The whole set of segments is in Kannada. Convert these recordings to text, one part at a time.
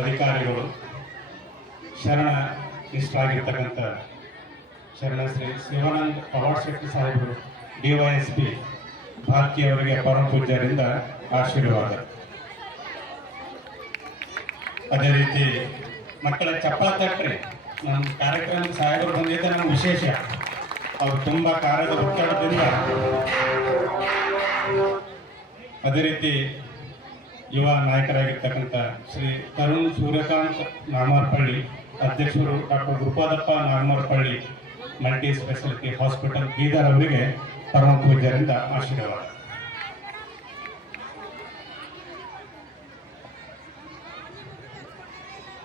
ಅಧಿಕಾರಿಗಳು, ಶರಣ ಇಷ್ಟರಾಗಿರ್ತಕ್ಕಂಥ ಶರಣ ಶ್ರೀ ಶಿವಾನಂದ್ ಪವಾಡ್ ಶೆಟ್ಟಿ ಸಾಹೇಬರು DYSP ಭಾರತಿ ಅವರಿಗೆ ಪರಮ ಪೂಜ್ಯರಿಂದ ಆಶೀರ್ವಾದ. ಅದೇ ರೀತಿ ಮಕ್ಕಳ ಚಪ್ಪಳ ತಟ್ರಿ. ನಮ್ಮ ಕಾರ್ಯಕ್ರಮ ಸಾಹೇಬರು ಬಂದಿದ್ದ ನಮ್ಮ ವಿಶೇಷ. ಅವರು ತುಂಬ ಕಾರ್ಯದ ಒತ್ತಡದಿಂದ. ಅದೇ ರೀತಿ ಯುವ ನಾಯಕರಾಗಿರ್ತಕ್ಕಂಥ ಶ್ರೀ ತರುಣ್ ಸೂರ್ಯಕಾಂತ್ ನಾಗಮಾರಪಳ್ಳಿ, ಅಧ್ಯಕ್ಷರು doctor Gurupadappa Nagamarapalli, multi speciality hospital Bidar ಅವರಿಗೆ ಪರಮ ಪೂಜ್ಯರಿಂದ ಆಶೀರ್ವಾದ.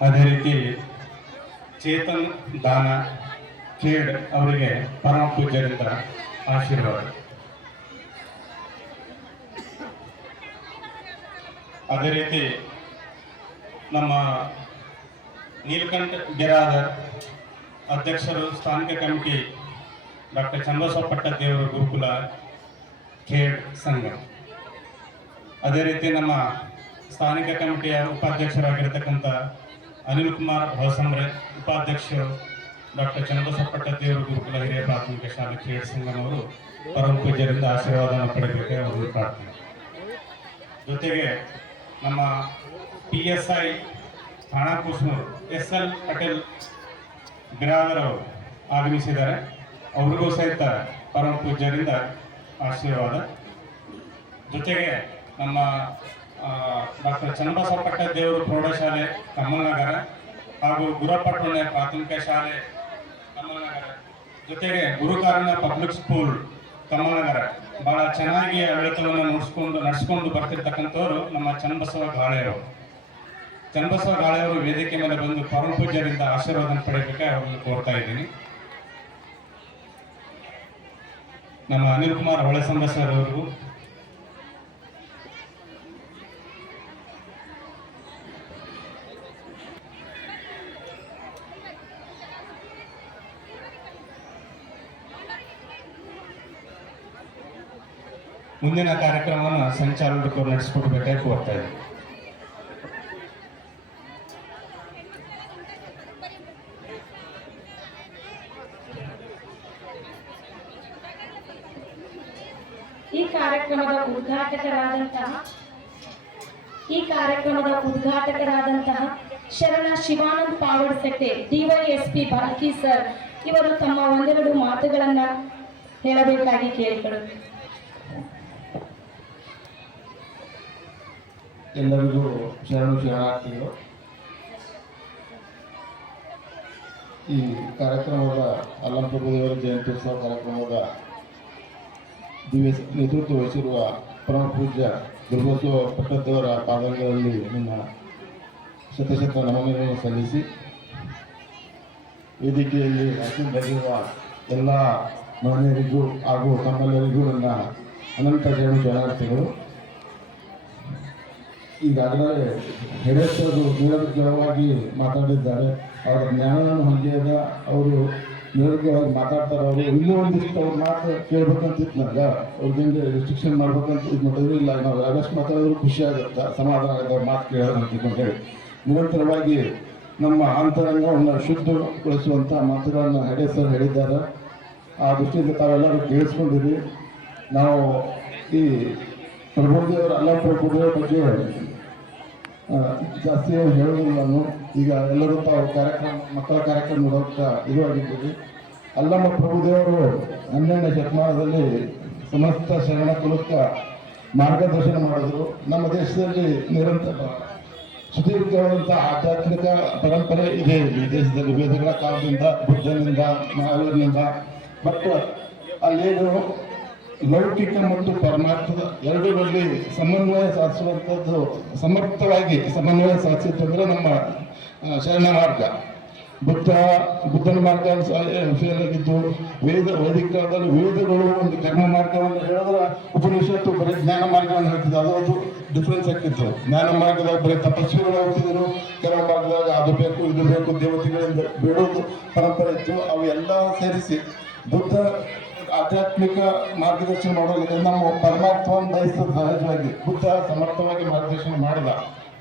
ಅದೇ ರೀತಿ ಚೇತನ್ ದಾನ ಖೇಡ್ ಅವರಿಗೆ ಪರಮ ಪೂಜ್ಯರಿಂದ ಆಶೀರ್ವಾದ. ಅದೇ ರೀತಿ ನಮ್ಮ ನೀಲಕಂಠ ಬಿರಾದರ್ ಅಧ್ಯಕ್ಷರು, ಸ್ಥಾನಿಕ ಕಮಿಟಿ ಡಾಕ್ಟರ್ ಚನ್ನಬಸವ ದೇವರ ಗುರುಕುಲ ಖೇಡ್ ಸಂಘ. ಅದೇ ರೀತಿ ನಮ್ಮ ಸ್ಥಾನಿಕ ಕಮಿಟಿಯ ಉಪಾಧ್ಯಕ್ಷರಾಗಿರ್ತಕ್ಕಂಥ ಅನಿಲ್ ಕುಮಾರ್ ಹೊಸಂಬ್ರೆ, ಉಪಾಧ್ಯಕ್ಷರು ಡಾಕ್ಟರ್ ಚನ್ನಬಸವ ದೇವರ ಗುರುಕುಲ ಹಿರಿಯ ಪ್ರಾಥಮಿಕ ಶಾಲೆ ಖೇಡ್ ಸಂಘನವರು ಪರಮ ಪೂಜ್ಯರಿಂದ ಆಶೀರ್ವಾದವನ್ನು ಪಡೆಯಬೇಕು ಅವರು ಪ್ರಾರ್ಥನೆ. ಜೊತೆಗೆ ನಮ್ಮ PSI ಠಾಣಾ ಕುಸ್ನೂರು SL ಪಟೇಲ್ ಬಿರಾದರ್ ಅವರು ಆಗಮಿಸಿದ್ದಾರೆ. ಅವ್ರಿಗೂ ಸಹಿತ ಪರಮ ಪೂಜ್ಯರಿಂದ ಆಶೀರ್ವಾದ. ಜೊತೆಗೆ ನಮ್ಮ ಡಾಕ್ಟರ್ ಚನ್ನಬಸವ ದೇವರು ಪ್ರೌಢಶಾಲೆ ಕಮ್ಮನಗರ ಹಾಗೂ ಗುರಪಟ್ಟಣ ಪ್ರಾಥಮಿಕ ಶಾಲೆ ಕಮ್ಮನಗರ, ಜೊತೆಗೆ ಗುರುಕಾರಣ ಪಬ್ಲಿಕ್ ಸ್ಕೂಲ್ ಕಮ್ಮನಗರ ಬಹಳ ಚೆನ್ನಾಗಿ ಆಡಳಿತವನ್ನು ನಡೆಸ್ಕೊಂಡು ಬರ್ತಿರ್ತಕ್ಕಂಥವ್ರು ನಮ್ಮ ಚನ್ನಬಸವ ಗಾಳೆಯವರು. ಚನ್ನಬಸವ ಗಾಳೆಯವರು ವೇದಿಕೆ ಮೇಲೆ ಬಂದು ಪರಮ ಪೂಜ್ಯರಿಂದ ಆಶೀರ್ವಾದ ಪಡೆಯಬೇಕಾಗಿ ಅವರನ್ನು ಕೋರ್ತಾ ಇದ್ದೀನಿ. ನಮ್ಮ ಅನಿಲ್ ಕುಮಾರ್ ಹೊಳೆಸಂಬ ಸರ್ ಅವರಿಗೂ, ಮುಂದಿನ ಕಾರ್ಯಕ್ರಮವನ್ನು ಸಂಚಾಲಕರು ನಡೆಸಿಕೊಡ್ಬೇಕಾಗಿ ಕೋರ್ತಾ ಇದ್ದೀನಿ. ಈ ಕಾರ್ಯಕ್ರಮದ ಶರಣ ಶಿವಾನಂದ್ ಪಾವಡ್ ಶೆಟ್ಟಿ DYSP ಭಾರತಿ ಸರ್ ಇವರು ತಮ್ಮ ಒಂದೆರಡು ಮಾತುಗಳನ್ನ ಹೇಳಬೇಕಾಗಿ ಕೇಳಿಕೊಳ್ಳುತ್ತೇವೆ. ಎಲ್ಲರಿಗೂ ಶರಣಾರ್ಥಿಗಳು. ಈ ಕಾರ್ಯಕ್ರಮದ ಅಲ್ಲಂಪ್ರಭುದೇವರ ಜಯಂತ್ಯೋತ್ಸವ ಕಾರ್ಯಕ್ರಮದ ನೇತೃತ್ವ ವಹಿಸಿರುವ ಪರಮ ಪೂಜ್ಯ ಗುರುಬಸವ ಪಟ್ಟದೇವರ ಪಾದಗಳಲ್ಲಿ ನನ್ನ ಶತಶತ ನಮನಗಳನ್ನು ಸಲ್ಲಿಸಿ, ವೇದಿಕೆಯಲ್ಲಿ ಹಾಕಿರುವ ಎಲ್ಲ ಮಹಿಳೆಯರಿಗೂ ಹಾಗೂ ತಮ್ಮೆಲ್ಲರಿಗೂ ನನ್ನ ಅನಂತ ಶರಣಾರ್ಥಿಗಳು. ಈಗಾಗಲೇ ಹೆಡೆಸರು ನಿರರ್ಗಳವಾಗಿ ಮಾತಾಡಿದ್ದಾರೆ. ಅವರ ಜ್ಞಾನವನ್ನು ಹೊಂದಿದ ಅವರು ನಿರರ್ಗಳವಾಗಿ ಮಾತಾಡ್ತಾರೆ. ಅವರು ಇನ್ನೂ ಒಂದಿಷ್ಟು ಅವ್ರ ಮಾತು ಕೇಳ್ಬೇಕಂತಿತ್ತು ನನಗೆ. ಅವ್ರದಿಂದ ರಿಸ್ಟ್ರಿಕ್ಷನ್ ಮಾಡ್ಬೇಕಂತ ಇದು ಮಾಡಿದ್ರು. ಇಲ್ಲ, ನಾವು ಯಾರಷ್ಟು ಮಾತಾಡಿದ್ರು ಖುಷಿ ಆಗುತ್ತೆ, ಸಮಾಧಾನ ಆಗುತ್ತೆ ಅವ್ರ ಮಾತು ಕೇಳೋದು ಅಂತೇಳಿ ನಿರಂತರವಾಗಿ ನಮ್ಮ ಅಂತರಂಗವನ್ನು ಶುದ್ಧಗೊಳಿಸುವಂಥ ಮಾತುಗಳನ್ನು ಹೆಡೆಸರು ಹೇಳಿದ್ದಾರೆ. ಆ ದೃಷ್ಟಿಯಿಂದ ತಾವೆಲ್ಲರೂ ಕೇಳಿಸ್ಕೊಂಡಿರಿ. ನಾವು ಈ ಪ್ರಭುದೇವರ ಪ್ರಭುದೇವರ ಬಗ್ಗೆ ಜಾಸ್ತಿ ಹೇಳೋದಿಲ್ಲ ನಾನು. ಈಗ ಎಲ್ಲರೂ ತಾವು ಮಕ್ಕಳ ಕಾರ್ಯಕ್ರಮ ನೋಡೋಕ್ಕೆ ಇದು ಆಗಿದ್ದೀವಿ. ಅಲ್ಲಮ್ಮ ಪ್ರಭುದೇವರು 12ನೇ ಶತಮಾನದಲ್ಲಿ ಸಮಸ್ತ ಶರಣ ಕುಲಕ್ಕೆ ಮಾರ್ಗದರ್ಶನ ಮಾಡಿದ್ರು. ನಮ್ಮ ದೇಶದಲ್ಲಿ ನಿರಂತರ ಸುದೀರ್ಘವಾದಂಥ ಆಧ್ಯಾತ್ಮಿಕ ಪರಂಪರೆ ಇದೆ ಈ ದೇಶದಲ್ಲಿ. ವೇದಗಳ ಕಾಲದಿಂದ, ಬುದ್ಧನಿಂದ, ಮಹಾವೀರನಿಂದ. ಮತ್ತು ಅಲ್ಲೇನು ಲೌಕಿಕ ಮತ್ತು ಪರಮಾರ್ಥದ ಎರಡರಲ್ಲಿ ಸಮನ್ವಯ ಸಾಧಿಸುವಂಥದ್ದು, ಸಮರ್ಥವಾಗಿ ಸಮನ್ವಯ ಸಾಧಿಸಿತ್ತಂದ್ರೆ ನಮ್ಮ ಶರಣ ಮಾರ್ಗ. ಬುದ್ಧನ ಮಾರ್ಗ ಫೇಲ್ ಆಗಿದ್ದು, ವೈದಿಕ ಕಾಲದಲ್ಲಿ ವೇದಗಳು ಒಂದು ಕರ್ಮ ಮಾರ್ಗವನ್ನು ಹೇಳಿದ್ರೆ, ಉಪನಿಷತ್ತು ಬರೀ ಜ್ಞಾನ ಮಾರ್ಗವನ್ನು ಹೇಳ್ತಿದ್ದು. ಅದು ಡಿಫ್ರೆನ್ಸ್ ಆಗ್ತಿತ್ತು. ಜ್ಞಾನ ಮಾರ್ಗದಾಗ ಬರೀ ತಪಸ್ವಿಗಳು ಹೋಗ್ತಿದ್ರು, ಕೆಲವು ಮಾರ್ಗದಾಗ ಅದು ಬೇಕು ಇದು ಬೇಕು ದೇವತೆಗಳಿಂದ ಬೇಡೋದು ಪರಂಪರೆ ಇತ್ತು. ಅವು ಎಲ್ಲ ಸೇರಿಸಿ ಬುದ್ಧ ಆಧ್ಯಾತ್ಮಿಕ ಮಾರ್ಗದರ್ಶನ ಮಾಡೋದ್ರಿಂದ ನಮ್ಮ ಪರಮಾರ್ಥವನ್ನು ಬಯಸ್ತದೆ. ಸಹಜವಾಗಿ ಬುದ್ಧ ಸಮರ್ಥವಾಗಿ ಮಾರ್ಗದರ್ಶನ ಮಾಡಿದ.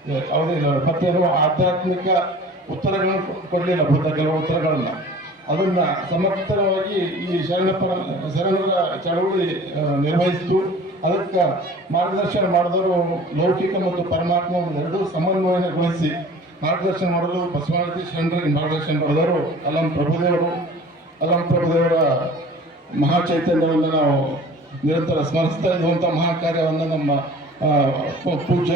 ಯಾವುದೇ ಇಲ್ಲ. ಮತ್ತೆ ಅದು ಆಧ್ಯಾತ್ಮಿಕ ಉತ್ತರಗಳನ್ನು ಕೊಡಲಿಲ್ಲ ಬುದ್ಧ, ಕೆಲವು ಉತ್ತರಗಳನ್ನ ಅದನ್ನ ಸಮರ್ಥವಾಗಿ ಈ ಶರಣರ ಚಳವಳಿ ನಿರ್ವಹಿಸಿತು. ಅದಕ್ಕೆ ಮಾರ್ಗದರ್ಶನ ಮಾಡಿದವರು ಲೌಕಿಕ ಮತ್ತು ಪರಮಾತ್ಮ ಎರಡೂ ಸಮನ್ವಯಗೊಳಿಸಿ ಮಾರ್ಗದರ್ಶನ ಮಾಡಲು ಬಸವನದಿ ಶರಣರಿಗೆ ಮಾರ್ಗದರ್ಶನ ಮಾಡಿದವರು ಅಲ್ಲಂ ಪ್ರಭುದೇವರ ಮಹಾಚೈತನ್ಯವನ್ನು ನಾವು ನಿರಂತರ ಸ್ಮರಿಸ್ತಾ ಇರುವಂಥ ಮಹಾ ಕಾರ್ಯವನ್ನು ನಮ್ಮ ಪೂಜ್ಯ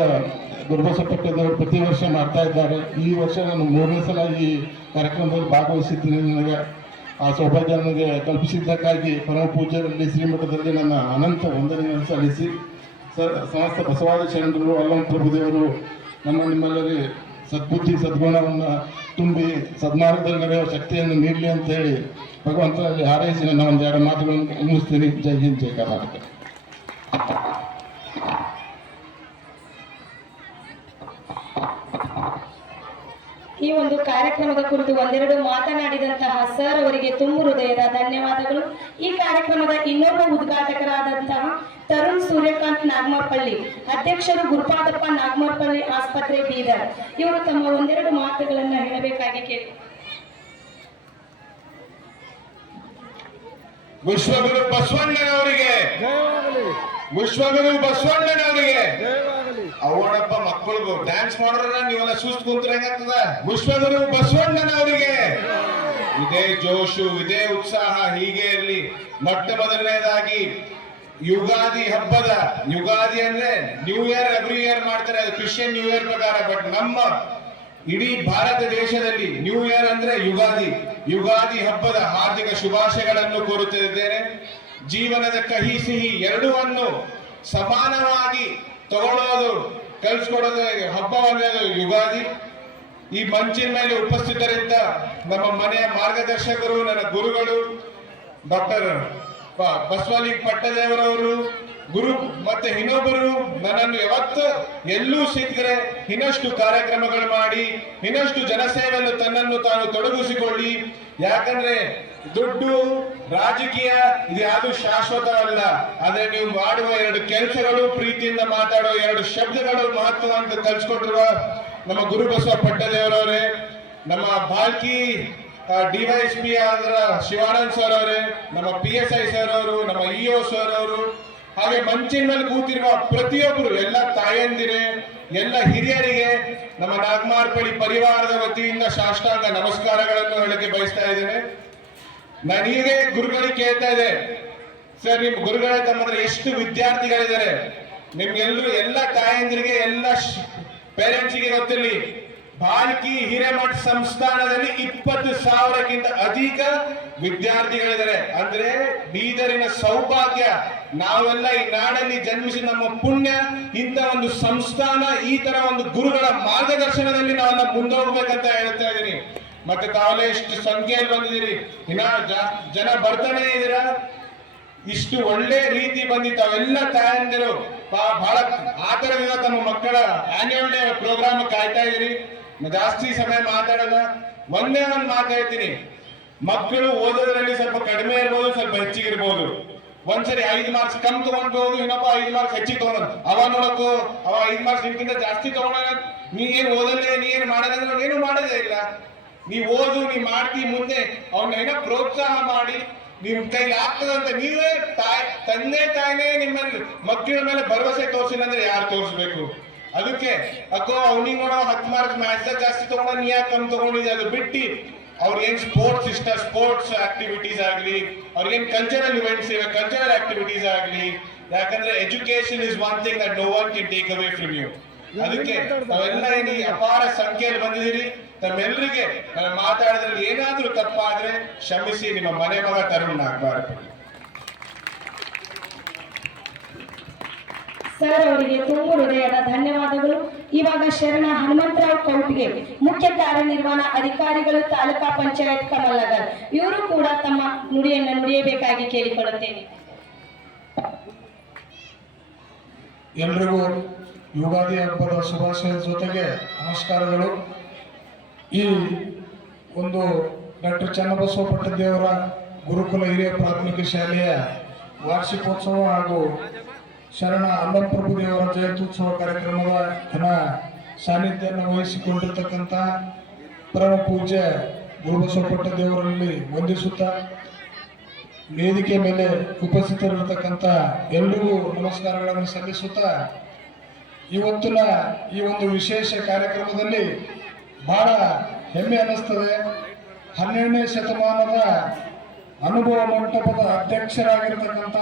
ಗುರುಬಸಪ್ಪದೇವರು ಪ್ರತಿ ವರ್ಷ ಮಾಡ್ತಾ ಇದ್ದಾರೆ. ಈ ವರ್ಷ ನಾನು 3ನೇ ಸಲ ಈ ಕಾರ್ಯಕ್ರಮದಲ್ಲಿ ಭಾಗವಹಿಸಿದ್ದೀನಿ. ನನಗೆ ಆ ಸೌಭಾಗ್ಯ ನನಗೆ ಕಲ್ಪಿಸಿದ್ದಕ್ಕಾಗಿ ಪರಮ ಪೂಜ್ಯರಲ್ಲಿ ಶ್ರೀಮಠದಲ್ಲಿ ನನ್ನ ಅನಂತ ವಂದನೆಯನ್ನು ಸಲ್ಲಿಸಿ ಸಮಸ್ತ ಬಸವಾದಿ ಶರಣರು ಅಲ್ಲಂ ಪ್ರಭುದೇವರು ನಿಮ್ಮೆಲ್ಲರಿಗೆ ಸದ್ಬುದ್ಧಿ ಸದ್ಗುಣವನ್ನು ತುಂಬಿ ಸದ್ಮಾರ್ಗದಲ್ಲಿ ನಡೆಯುವ ಶಕ್ತಿಯನ್ನು ನೀಡಲಿ ಅಂತ ಹೇಳಿ ಭಗವಂತನಲ್ಲಿ ಹಾರೈಸಿ ನನ್ನ ಒಂದೆರಡು ಮಾತುಗಳನ್ನು ಮುಗಿಸ್ತೀನಿ. ಜೈ ಹಿಂದ್, ಜೈ ಕರ್ನಾಟಕ. ಈ ಒಂದು ಕಾರ್ಯಕ್ರಮದ ಕುರಿತು ಒಂದೆರಡು ಮಾತನಾಡಿದಂತಹ ಸರ್ ಅವರಿಗೆ ತುಂಬು ಹೃದಯದ ಧನ್ಯವಾದಗಳು. ಈ ಕಾರ್ಯಕ್ರಮದ ಇನ್ನೊಬ್ಬ ಉದ್ಘಾಟಕರಾದಂತಹ ತರುಣ್ ಸೂರ್ಯಕಾಂತ್ ನಾಗಮರಪಳ್ಳಿ, ಅಧ್ಯಕ್ಷರು ಗುರುಪಾದಪ್ಪ ನಾಗಮರಪಳ್ಳಿ ಆಸ್ಪತ್ರೆ ಬೀದರ್, ಇವರು ತಮ್ಮ ಒಂದೆರಡು ಮಾತುಗಳನ್ನು ಹೇಳಬೇಕಾಗಿ ಕೇಳಿ. ವಿಶ್ವಗುರು ಬಸವಣ್ಣನವರಿಗೆ, ವಿಶ್ವಗುರು ಬಸವಣ್ಣನವರಿಗೆ. ಅವನಪ್ಪ ಮಕ್ಕಳಿಗೂ ಡ್ಯಾನ್ಸ್ ಮಾಡೋರ ನೀವೆಲ್ಲ ಸುಸ್ತು ಕುಂತ್ರೆ ಹೆಂಗಾಗ್ತದ? ವಿಶ್ವಗುರು ಬಸವಣ್ಣನವರಿಗೆ ಇದೇ ಜೋಶು, ಇದೇ ಉತ್ಸಾಹ ಹೀಗೆ ಇರಲಿ. ಮೊಟ್ಟ ಮೊದಲನೇದಾಗಿ ಯುಗಾದಿ ಹಬ್ಬದ, ಯುಗಾದಿ ಅಂದ್ರೆ ನ್ಯೂ ಇಯರ್ ಎವ್ರಿ ಇಯರ್ ಮಾಡ್ತಾರೆ, ಅದು ಕ್ರಿಶ್ಚಿಯನ್ ನ್ಯೂ ಇಯರ್ ಪ್ರಕಾರ. ಬಟ್ ನಮ್ಮ ಇಡೀ ಭಾರತ ದೇಶದಲ್ಲಿ ನ್ಯೂ ಇಯರ್ ಅಂದ್ರೆ ಯುಗಾದಿ. ಯುಗಾದಿ ಹಬ್ಬದ ಹಾರ್ದಿಕ ಶುಭಾಶಯಗಳನ್ನು ಕೋರುತ್ತಿದ್ದೇನೆ. ಜೀವನದ ಕಹಿ ಸಿಹಿ ಎರಡೂವನ್ನು ಸಮಾನವಾಗಿ ತಗೊಳ್ಳೋದು, ಕಲಿಸ್ಕೊಡೋದು ಹಬ್ಬವನ್ನೋದು ಯುಗಾದಿ. ಈ ಮಂಚಿನ ಮೇಲೆ ಉಪಸ್ಥಿತರಿದ್ದ ನಮ್ಮ ಮನೆಯ ಮಾರ್ಗದರ್ಶಕರು, ನನ್ನ ಗುರುಗಳು ಡಾಕ್ಟರ್ ಬಸವಲಿಂಗ ಪಟ್ಟದೇವರವರು ಗುರು, ಮತ್ತೆ ಇನ್ನೊಬ್ಬರು ನನ್ನನ್ನು ಯಾವತ್ತು ಎಲ್ಲೂ ಸಿಕ್ಕರೆ ಇನ್ನಷ್ಟು ಕಾರ್ಯಕ್ರಮಗಳು ಮಾಡಿ ಇನ್ನಷ್ಟು ಜನಸೇವೆಯನ್ನು ತನ್ನನ್ನು ತಾನು ತೊಡಗಿಸಿಕೊಳ್ಳಿ. ಯಾಕಂದ್ರೆ ದುಡ್ಡು, ರಾಜಕೀಯ ಇದು ಯಾವುದು ಶಾಶ್ವತವಲ್ಲ. ಆದ್ರೆ ನೀವು ಮಾಡುವ ಎರಡು ಕೆಲಸಗಳು, ಪ್ರೀತಿಯಿಂದ ಮಾತಾಡೋ ಎರಡು ಶಬ್ದಗಳು ಮಹತ್ವ ಅಂತ ಕಲ್ಸ್ಕೊಟ್ಟಿರುವ ನಮ್ಮ ಗುರು ಬಸವ ಪಟ್ಟದೇವರವರೇ, ನಮ್ಮ ಬಾಲ್ಕಿ DYSP ಆದ್ರ ಶಿವಾನಂದ್ ಸರ್ ಅವರೇ, ನಮ್ಮ PSI ಸರ್ ಅವರು, ನಮ್ಮ EO ಸರ್ ಅವರು, ಹಾಗೆ ಮಂಚಿನ ಮೇಲೆ ಕೂತಿರುವ ಪ್ರತಿಯೊಬ್ಬರು, ಎಲ್ಲ ತಾಯಂದಿರೇ, ಎಲ್ಲ ಹಿರಿಯರಿಗೆ ನಮ್ಮ ನಾಗಮಾರಪಳ್ಳಿ ಪರಿವಾರದ ವತಿಯಿಂದ ಸಾಷ್ಟಾಂಗ ನಮಸ್ಕಾರಗಳನ್ನು ಹೇಳಕ್ಕೆ ಬಯಸ್ತಾ ಇದ್ದೇನೆ. ನಾನು ಹೀಗೆ ಗುರುಗಳಿಗೆ ಕೇಳ್ತಾ ಇದ್ದೆ, ಸರ್ ನಿಮ್ ಗುರುಗಳ ತಮ್ಮ ಹತ್ರ ಎಷ್ಟು ವಿದ್ಯಾರ್ಥಿಗಳಿದ್ದಾರೆ? ನಿಮ್ಗೆಲ್ರು, ಎಲ್ಲ ತಾಯಂದಿರಿಗೆ, ಎಲ್ಲ ಪೇರೆಂಟ್ಸ್ಗೆ ಗೊತ್ತಿರಲಿ, ಬಾಲ್ಕಿ ಹಿರೇಮಠ ಸಂಸ್ಥಾನದಲ್ಲಿ 20,000ಕ್ಕಿಂತ ಅಧಿಕ ವಿದ್ಯಾರ್ಥಿಗಳಿದ್ದಾರೆ. ಅಂದ್ರೆ ಬೀದರಿನ ಸೌಭಾಗ್ಯ, ನಾವೆಲ್ಲ ಈ ನಾಡಲ್ಲಿ ಜನ್ಮಿಸಿ ನಮ್ಮ ಪುಣ್ಯ. ಇಂಥ ಒಂದು ಸಂಸ್ಥಾನ, ಈ ತರ ಒಂದು ಗುರುಗಳ ಮಾರ್ಗದರ್ಶನದಲ್ಲಿ ನಾವೆಲ್ಲ ಮುಂದೋಗ್ಬೇಕಂತ ಹೇಳ್ತಾ ಇದ್ದೀನಿ. ಮತ್ತೆ ತಾವೆಲ್ಲ ಎಷ್ಟು ಸಂಖ್ಯೆಯಲ್ಲಿ ಬಂದಿದ್ದೀರಿ, ಇನ್ನ ಜನ ಬರ್ತಾನೆ ಇದ್ದೀರಾ. ಇಷ್ಟು ಒಳ್ಳೆ ರೀತಿ ಬಂದಿತ್ತು. ಅವೆಲ್ಲ ತಾಯಂದಿರು ಬಹಳ ಆತರದಿಂದ ತಮ್ಮ ಮಕ್ಕಳ ಆನ್ಯುವಲ್ ಡೇ ಪ್ರೋಗ್ರಾಮ್ ಕಾಯ್ತಾ ಇದ್ದೀರಿ. ಜಾಸ್ತಿ ಸಮಯ ಮಾತಾಡೋದ, ಒಂದೇ ಒಂದು ಮಾತಾಡ್ತೀನಿ. ಮಕ್ಕಳು ಓದೋದ್ರಲ್ಲಿ ಸ್ವಲ್ಪ ಕಡಿಮೆ ಇರ್ಬೋದು, ಸ್ವಲ್ಪ ಹೆಚ್ಚಿಗಿರ್ಬೋದು. ಒಂದ್ಸರಿ 5 ಮಾರ್ಕ್ಸ್ ಕಮ್ಮಿ ತಗೊಂಡ್ಬೋದು, ಇನ್ನೊಬ್ಬ 5 ಮಾರ್ಕ್ಸ್ ಹೆಚ್ಚಿಗೆ ತಗೊಂಡ್, ಅವ ನೋಡಕ್ಕೂ ಅವ 5 ಮಾರ್ಕ್ಸ್ ನಿಮ್ಗಿಂತ ಜಾಸ್ತಿ ತಗೊಂಡ, ನೀ ಏನ್ ಓದಲ್ಲೇ, ನೀ ಏನ್ ಮಾಡೋದಂದ್ರೆ ಏನು ಮಾಡೋದೇ ಇಲ್ಲ. ನೀ ಓದು, ನೀ ಮಾಡ್ತಿ, ಮುಂದೆ ಅವನ್ನ ಏನೋ ಪ್ರೋತ್ಸಾಹ ಮಾಡಿ ನಿಮ್ ಕೈಲಿ ಆಗ್ತದಂತ ನೀವೇ ತಂದೆ ತಾಯಿನೇ ನಿಮ್ಮಲ್ಲಿ ಮಕ್ಕಳ ಮೇಲೆ ಭರವಸೆ ತೋರಿಸಿಲ್ಲ ಅಂದ್ರೆ ಯಾರು ತೋರಿಸ್ಬೇಕು? ಅದಕ್ಕೆ ಅಕ್ಕೋ ಅವ್ನಿಗೆ ನೋಡೋ 10 ಮಾರ್ಕ್ಸ್ ಮ್ಯಾಥ್ಸ್ ಜಾಸ್ತಿ ತಗೊಂಡ, ನೀ ಯಾಕೆ ಕಮ್ಮಿ ತಗೊಂಡಿದ್ದೆ? ಅದು ಬಿಟ್ಟು ಅವ್ರಿಗೇನ್ ಸ್ಪೋರ್ಟ್ಸ್ ಇಷ್ಟ, ಸ್ಪೋರ್ಟ್ಸ್ ಆಕ್ಟಿವಿಟೀಸ್ ಆಗ್ಲಿ, ಅವ್ರಿಗೇನ್ ಕಲ್ಚರಲ್ ಇವೆಂಟ್ಸ್ ಇವೆ, ಕಲ್ಚರಲ್ ಆಕ್ಟಿವಿಟೀಸ್ ಆಗ್ಲಿ. ಯಾಕಂದ್ರೆ education is one thing that no one can take away from you. ಅದಕ್ಕೆ ನಾವೆಲ್ಲ ಈ ಅಪಾರ ಸಂಖ್ಯೆಯಲ್ಲಿ ಬಂದಿದ್ದೀರಿ. ತಮ್ಮೆಲ್ಲರಿಗೆ ನಾನು ಮಾತಾಡೋದ್ರಲ್ಲಿ ಏನಾದ್ರೂ ತಪ್ಪಾದ್ರೆ ಕ್ಷಮಿಸಿ. ನಿಮ್ಮ ಮನೆ ಮಗ ತರುಣ್ ನಾಗಮರಪಳ್ಳಿ. ಸರ್ ಅವರಿಗೆ ತುಂಬು ಹೃದಯದ ಧನ್ಯವಾದಗಳು. ಇವಾಗ ಶರಣ ಹನುಮಂತರಾವ್ ಕೌಟ್ಗೆ, ಮುಖ್ಯ ಕಾರ್ಯನಿರ್ವಹಣಾ ಅಧಿಕಾರಿಗಳು, ತಾಲೂಕಾ ಪಂಚಾಯತ್ ಕಮಲಗರ್, ಇವರು ಕೂಡ ತಮ್ಮ ನುಡಿಯನ್ನು ನುಡಿಯಬೇಕಾಗಿ ಕೇಳಿಕೊಳ್ಳುತ್ತೇನೆ. ಎಲ್ರಿಗೂ ಯುಗಾದಿ ಹಬ್ಬದ ಶುಭಾಶಯದ ಜೊತೆಗೆ ನಮಸ್ಕಾರಗಳು. ಈ ಒಂದು ಡಾಕ್ಟರ್ ಚನ್ನಬಸವ ಪಟ್ಟದೇವರ ಗುರುಕುಲ ಹಿರಿಯ ಪ್ರಾಥಮಿಕ ಶಾಲೆಯ ವಾರ್ಷಿಕೋತ್ಸವ ಹಾಗೂ ಶರಣ ಅಲ್ಲಂ ಪ್ರಭುದೇವರ ಜಯಂತ್ಯುತ್ಸವ ಕಾರ್ಯಕ್ರಮದ ದಿನ ಸಾನ್ನಿಧ್ಯವನ್ನು ವಹಿಸಿಕೊಂಡಿರ್ತಕ್ಕಂಥ ಪರಮ ಪೂಜ್ಯ ಗುರುಬಸವಪಟ್ಟ ದೇವರಲ್ಲಿ ವಂದಿಸುತ್ತಾ ವೇದಿಕೆ ಮೇಲೆ ಉಪಸ್ಥಿತರಿರತಕ್ಕಂಥ ಎಲ್ಲರಿಗೂ ನಮಸ್ಕಾರಗಳನ್ನು ಸಲ್ಲಿಸುತ್ತಾ ಇವತ್ತಿನ ಈ ಒಂದು ವಿಶೇಷ ಕಾರ್ಯಕ್ರಮದಲ್ಲಿ ಬಹಳ ಹೆಮ್ಮೆ ಅನ್ನಿಸ್ತದೆ. 12ನೇ ಶತಮಾನದ ಅನುಭವ ಮಂಟಪದ ಅಧ್ಯಕ್ಷರಾಗಿರ್ತಕ್ಕಂಥ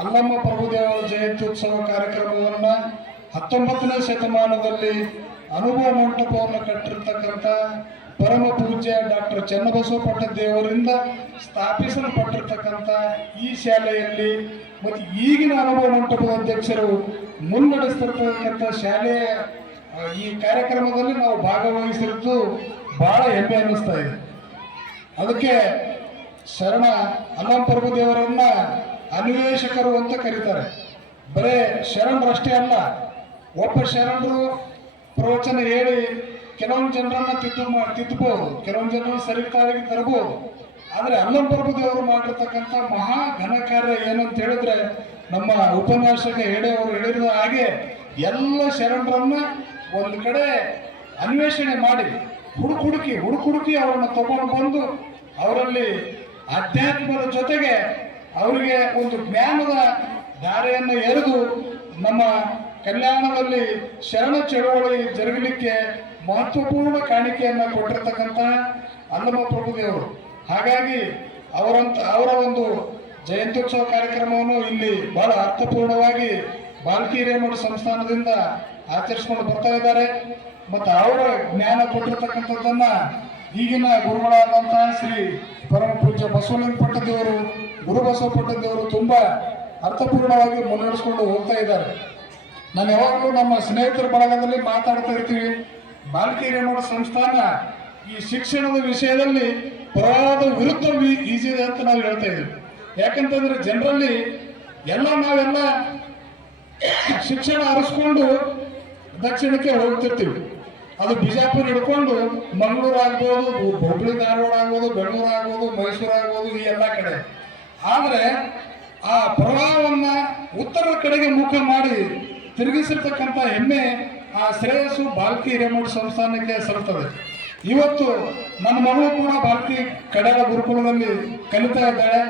ಅಲ್ಲಮ್ಮ ಪ್ರಭುದೇವರ ಜಯಂತ್ಯುತ್ಸವ ಕಾರ್ಯಕ್ರಮವನ್ನು 19ನೇ ಶತಮಾನದಲ್ಲಿ ಅನುಭವ ಮಂಟಪವನ್ನು ಕಟ್ಟಿರ್ತಕ್ಕಂಥ ಪರಮ ಪೂಜ್ಯ ಡಾಕ್ಟರ್ ಚನ್ನಬಸವಪಟ್ಟ ದೇವರಿಂದ ಸ್ಥಾಪಿಸಲ್ಪಟ್ಟಿರ್ತಕ್ಕಂಥ ಈ ಶಾಲೆಯಲ್ಲಿ ಮತ್ತು ಈಗಿನ ಅನುಭವ ಮಂಟಪದ ಅಧ್ಯಕ್ಷರು ಮುನ್ನಡೆಸ್ತಿರ್ತಕ್ಕಂಥ ಶಾಲೆಯ ಈ ಕಾರ್ಯಕ್ರಮದಲ್ಲಿ ನಾವು ಭಾಗವಹಿಸಿದ್ದು ಬಹಳ ಹೆಮ್ಮೆ ಅನ್ನಿಸ್ತಾ ಇದೆ. ಅದಕ್ಕೆ ಶರಣ ಅಲ್ಲಮ್ಮ ಪ್ರಭುದೇವರನ್ನ ಅನ್ವೇಷಕರು ಅಂತ ಕರೀತಾರೆ. ಬರೇ ಶರಣರಷ್ಟೇ ಅಲ್ಲ, ಒಬ್ಬ ಶರಣರು ಪ್ರವಚನ ಹೇಳಿ ಕೆಲವೊಂದು ಜನರನ್ನ ತಿದ್ದಬಹುದು, ಕೆಲವೊಂದು ಜನರನ್ನು ಸರಿತಾಗಿ ತರಬಹುದು. ಆದರೆ ಅಲ್ಲಮ್ಮ ಪ್ರಭುದೇವರು ಮಾಡಿರ್ತಕ್ಕಂಥ ಮಹಾ ಘನ ಕಾರ್ಯ ಏನಂತ ಹೇಳಿದ್ರೆ, ನಮ್ಮ ಉಪನ್ಯಾಸಕ ಅವರು ಹೇಳಿದ ಹಾಗೆ ಎಲ್ಲ ಶರಣರನ್ನ ಒಂದು ಕಡೆ ಅನ್ವೇಷಣೆ ಮಾಡಿ ಹುಡುಕಿ ಅವರನ್ನು ತಗೊಂಡು ಬಂದು ಅವರಲ್ಲಿ ಆಧ್ಯಾತ್ಮದ ಜೊತೆಗೆ ಅವರಿಗೆ ಒಂದು ಜ್ಞಾನದ ದಾರಿಯನ್ನು ಎರೆದು ನಮ್ಮ ಕಲ್ಯಾಣದಲ್ಲಿ ಶರಣ ಚಳವಳಿ ಜರುಗಲಿಕ್ಕೆ ಮಹತ್ವಪೂರ್ಣ ಕಾಣಿಕೆಯನ್ನು ಕೊಟ್ಟಿರ್ತಕ್ಕಂಥ ಅಲ್ಲಮ್ಮ ಪ್ರಭುದೇವರು. ಹಾಗಾಗಿ ಅವರ ಒಂದು ಜಯಂತ್ಯುತ್ಸವ ಕಾರ್ಯಕ್ರಮವನ್ನು ಇಲ್ಲಿ ಬಹಳ ಅರ್ಥಪೂರ್ಣವಾಗಿ ಬಾಲ್ಕಿ ಹಿರೇಮಠ ಸಂಸ್ಥಾನದಿಂದ ಆಚರಿಸಿಕೊಂಡು ಬರ್ತಾ ಇದ್ದಾರೆ. ಮತ್ತು ಅವರ ಜ್ಞಾನ ಕೊಟ್ಟಿರ್ತಕ್ಕಂಥದ್ದನ್ನ ಈಗಿನ ಗುರುಗಳಾದಂತಹ ಶ್ರೀ ಪರಮ ಪೂಜ್ಯ ಬಸವಲಿಂಗಪಟ್ಟ ದೇವರು, ಗುರು ಬಸವಪಟ್ಟ ದೇವರು ತುಂಬಾ ಅರ್ಥಪೂರ್ಣವಾಗಿ ಮುನ್ನಡೆಸ್ಕೊಂಡು ಹೋಗ್ತಾ ಇದ್ದಾರೆ. ನಾನು ಯಾವಾಗಲೂ ನಮ್ಮ ಸ್ನೇಹಿತರ ಬಳಗದಲ್ಲಿ ಮಾತಾಡ್ತಾ ಇರ್ತೀವಿ, ಬಾಲ್ಕಿ ಹಿರೇಮಠ ಸಂಸ್ಥಾನ ಈ ಶಿಕ್ಷಣದ ವಿಷಯದಲ್ಲಿ ಪರವಾದ ವಿರುದ್ಧ ಈಜಿದೆ ಅಂತ ನಾವು ಹೇಳ್ತಾ ಇದ್ದೀವಿ. ಯಾಕಂತಂದ್ರೆ ಜನರಲ್ಲಿ ನಾವೆಲ್ಲ ಶಿಕ್ಷಣ ಅರಸ್ಕೊಂಡು ದಕ್ಷಿಣಕ್ಕೆ ಹೋಗ್ತಿರ್ತೀವಿ. ಅದು ಬಿಜಾಪುರ ಹಿಡ್ಕೊಂಡು ಮಂಗಳೂರು ಆಗ್ಬೋದು, ಹುಬ್ಬಳ್ಳಿ ಧಾರವಾಡ ಆಗ್ಬೋದು, ಬೆಂಗಳೂರು ಆಗ್ಬೋದು, ಮೈಸೂರು ಆಗ್ಬೋದು, ಈ ಎಲ್ಲ ಕಡೆ. ಆದರೆ ಆ ಪ್ರವಾಹವನ್ನ ಉತ್ತರದ ಕಡೆಗೆ ಮುಖ ಮಾಡಿ ತಿರುಗಿಸಿರ್ತಕ್ಕಂಥ ಹೆಮ್ಮೆ, ಆ ಶ್ರೇಯಸ್ಸು ಬಾಲ್ಕಿ ಹಿರೇಮಠ ಸಂಸ್ಥಾನಕ್ಕೆ ಸಲ್ತದೆ. ಇವತ್ತು ನನ್ನ ಮಗಳು ಕೂಡ ಬಾಲ್ಕಿ ಕಡಲ ಗುರುಕುಲದಲ್ಲಿ ಕಲಿತಾ ಇದ್ದಾಳೆ.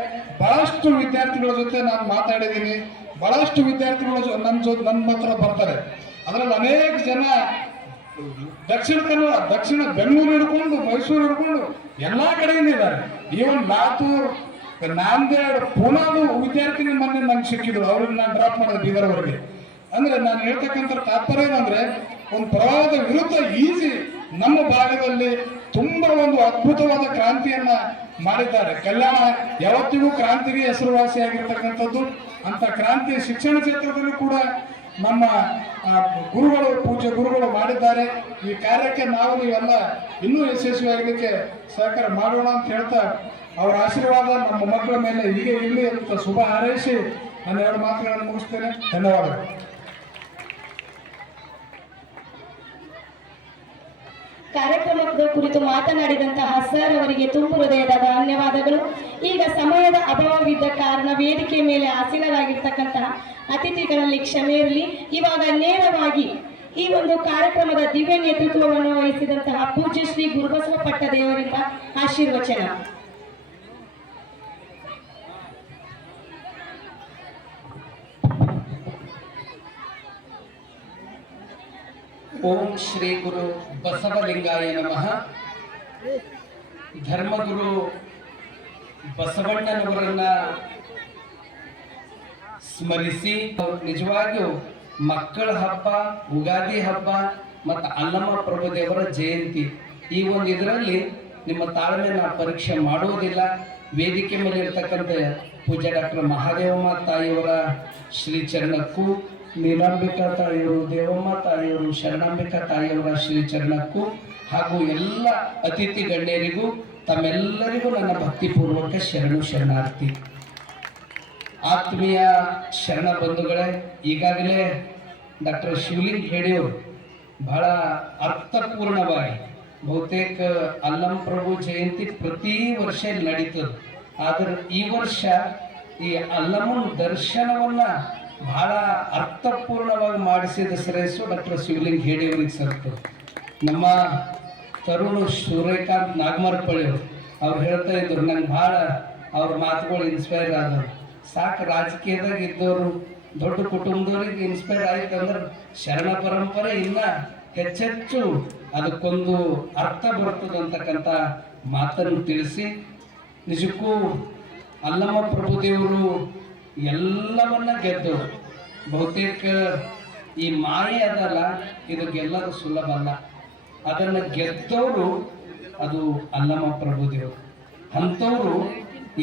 ಬಹಳಷ್ಟು ವಿದ್ಯಾರ್ಥಿಗಳ ಜೊತೆ ನಾನು ಮಾತಾಡಿದ್ದೀನಿ, ಬಹಳಷ್ಟು ವಿದ್ಯಾರ್ಥಿಗಳು ನನ್ನ ಹತ್ರ ಬರ್ತಾರೆ. ಅದರಲ್ಲಿ ಅನೇಕ ಜನ ದಕ್ಷಿಣ ಬೆಂಗಳೂರು ಹಿಡ್ಕೊಂಡು ಮೈಸೂರು ಹಿಡ್ಕೊಂಡು ಎಲ್ಲಾ ಕಡೆಯಿಂದ ಇದ್ದಾರೆ. ಈವನ್ ಲಾತೂರ್, ನಾಂದೇಡ್, ಪುನಾದು ವಿದ್ಯಾರ್ಥಿನಿ ಮೊನ್ನೆ ನಂಗೆ ಸಿಕ್ಕಿದ್ರು. ಅವ್ರನ್ನ ನಾನು ಡ್ರಾಪ್ ಮಾಡಿದೆ ಬೀದರ್ವರೆಗೆ. ಅಂದ್ರೆ ನಾನು ಹೇಳ್ತಕ್ಕಂಥ ತಾತ್ಪರ್ಯ ಏನಂದ್ರೆ, ಒಂದು ಪ್ರವಾಹದ ವಿರುದ್ಧ ಈಜಿ ನಮ್ಮ ಭಾಗದಲ್ಲಿ ತುಂಬಾ ಒಂದು ಅದ್ಭುತವಾದ ಕ್ರಾಂತಿಯನ್ನ ಮಾಡಿದ್ದಾರೆ. ಕಲ್ಯಾಣ ಯಾವತ್ತಿಗೂ ಕ್ರಾಂತಿಗೆ ಹೆಸರುವಾಸಿಯಾಗಿರ್ತಕ್ಕಂಥದ್ದು. ಅಂತ ಕ್ರಾಂತಿ ಶಿಕ್ಷಣ ಕ್ಷೇತ್ರದಲ್ಲಿ ಕೂಡ ನಮ್ಮ ಗುರುಗಳು, ಪೂಜ್ಯ ಗುರುಗಳು ಮಾಡಿದ್ದಾರೆ. ಈ ಕಾರ್ಯಕ್ಕೆ ನೀವೆಲ್ಲ ಇನ್ನೂ ಯಶಸ್ವಿಯಾಗಲಿಕ್ಕೆ ಸಹಕಾರ ಮಾಡೋಣ ಅಂತ ಹೇಳ್ತಾ, ಅವರ ಆಶೀರ್ವಾದ ನಮ್ಮ ಮಕ್ಕಳ ಮೇಲೆ ಹೀಗೆ ಇರಲಿ ಅಂತ ಶುಭ ಹಾರೈಸಿ ನನ್ನ 2 ಮಾತುಗಳನ್ನು ಮುಗಿಸ್ತೇನೆ. ಧನ್ಯವಾದಗಳು. ಕಾರ್ಯಕ್ರಮದ ಕುರಿತು ಮಾತನಾಡಿದಂತಹ ಸರ್ ಅವರಿಗೆ ತುಂಬ ಹೃದಯದ ಧನ್ಯವಾದಗಳು. ಈಗ ಸಮಯದ ಅಭಾವವಿದ್ದ ಕಾರಣ ವೇದಿಕೆ ಮೇಲೆ ಆಸೀನರಾಗಿರ್ತಕ್ಕಂತಹ ಅತಿಥಿಗಳಲ್ಲಿ ಕ್ಷಮೆ ಇರಲಿ. ಇವಾಗ ನೇರವಾಗಿ ಈ ಒಂದು ಕಾರ್ಯಕ್ರಮದ ದಿವ್ಯ ನೇತೃತ್ವವನ್ನು ವಹಿಸಿದಂತಹ ಪೂಜ್ಯ ಶ್ರೀ ಗುರುಬಸವಪಟ್ಟ ದೇವರಿಂದ ಆಶೀರ್ವಚನ. ಓಂ ಶ್ರೀ ಗುರು ಬಸವಲಿಂಗಾಯ ನಮಃ. ಧರ್ಮಗುರು ಬಸವಣ್ಣನವರನ್ನ ಸ್ಮರಿಸಿ, ನಿಜವಾಗಿಯೂ ಮಕ್ಕಳ ಹಬ್ಬ, ಉಗಾದಿ ಹಬ್ಬ ಮತ್ತು ಅಲ್ಲಮ್ಮ ಪ್ರಭುದೇವರ ಜಯಂತಿ, ಈ ಒಂದು ಇದರಲ್ಲಿ ನಿಮ್ಮ ತಾಳ್ಮೆ ನಾವು ಪರೀಕ್ಷೆ ಮಾಡುವುದಿಲ್ಲ. ವೇದಿಕೆ ಮೇಲೆ ಇರ್ತಕ್ಕಂಥ ಪೂಜ್ಯ ಡಾಕ್ಟರ್ ಮಹಾದೇವಮ್ಮ ತಾಯಿಯವರ ಶ್ರೀ ಚರಣಕ್ಕೂ, ನೀಲಾಂಬಿಕಾ ತಾಯಿಯವರು, ದೇವಮ್ಮ ತಾಯಿಯವರು, ಶರಣಾಂಬಿಕಾ ತಾಯಿಯವರ ಶ್ರೀ ಚರಣಕ್ಕೂ ಹಾಗೂ ಎಲ್ಲ ಅತಿಥಿ ಗಣ್ಯರಿಗೂ ತಮ್ಮೆಲ್ಲರಿಗೂ ನನ್ನ ಭಕ್ತಿಪೂರ್ವಕ ಶರಣಾರ್ಥಿ. ಆತ್ಮೀಯ ಶರಣ ಬಂಧುಗಳೇ, ಈಗಾಗಲೇ ಡಾಕ್ಟರ್ ಶಿವಲಿಂಗ್ ಹೇಳಿಯವರು ಬಹಳ ಅರ್ಥಪೂರ್ಣವಾಗಿ, ಬಹುತೇಕ ಅಲ್ಲಮ್ಮ ಪ್ರಭು ಜಯಂತಿ ಪ್ರತಿ ವರ್ಷ ನಡೀತದೆ. ಆದರೆ ಈ ವರ್ಷ ಈ ಅಲ್ಲಮ್ಮನ ದರ್ಶನವನ್ನ ಬಹಳ ಅರ್ಥಪೂರ್ಣವಾಗಿ ಮಾಡಿಸಿದ ಶ್ರೇಯಸ್ಸು ಡಾಕ್ಟರ್ ಶಿವಲಿಂಗ ಹೇಡಿಯವರಿಗೆ ಸರ್ತದೆ. ನಮ್ಮ ತರುಣ್ ಸೂರ್ಯಕಾಂತ್ ನಾಗಮರಪಳ್ಳಿ ಅವ್ರು ಹೇಳ್ತಾ ಇದ್ರು, ನಂಗೆ ಭಾಳ ಅವ್ರ ಮಾತುಗಳು ಇನ್ಸ್ಪೈರ್ ಆದವು. ಸಾಕು ರಾಜಕೀಯದಾಗ ಇದ್ದವರು ದೊಡ್ಡ ಕುಟುಂಬದವ್ರಿಗೆ ಇನ್ಸ್ಪೈರ್ ಆಯ್ತು ಅಂದ್ರೆ ಶರಣ ಪರಂಪರೆ ಇನ್ನ ಹೆಚ್ಚೆಚ್ಚು ಅದಕ್ಕೊಂದು ಅರ್ಥ ಬರ್ತದೆ ಅಂತಕ್ಕಂಥ ಮಾತನ್ನು ತಿಳಿಸಿ, ನಿಜಕ್ಕೂ ಅಲ್ಲಮ್ಮ ಪ್ರಭುದೇವರು ಎಲ್ಲವನ್ನ ಗೆದ್ದವರು. ಬಹುತೇಕ ಈ ಮಾಯೆ ಅದಲ್ಲ, ಇದು ಗೆಲ್ಲದು ಸುಲಭ ಅಲ್ಲ. ಅದನ್ನು ಗೆದ್ದವರು ಅದು ಅಲ್ಲಮ್ಮ ಪ್ರಭುದೇವರು. ಅಂಥವರು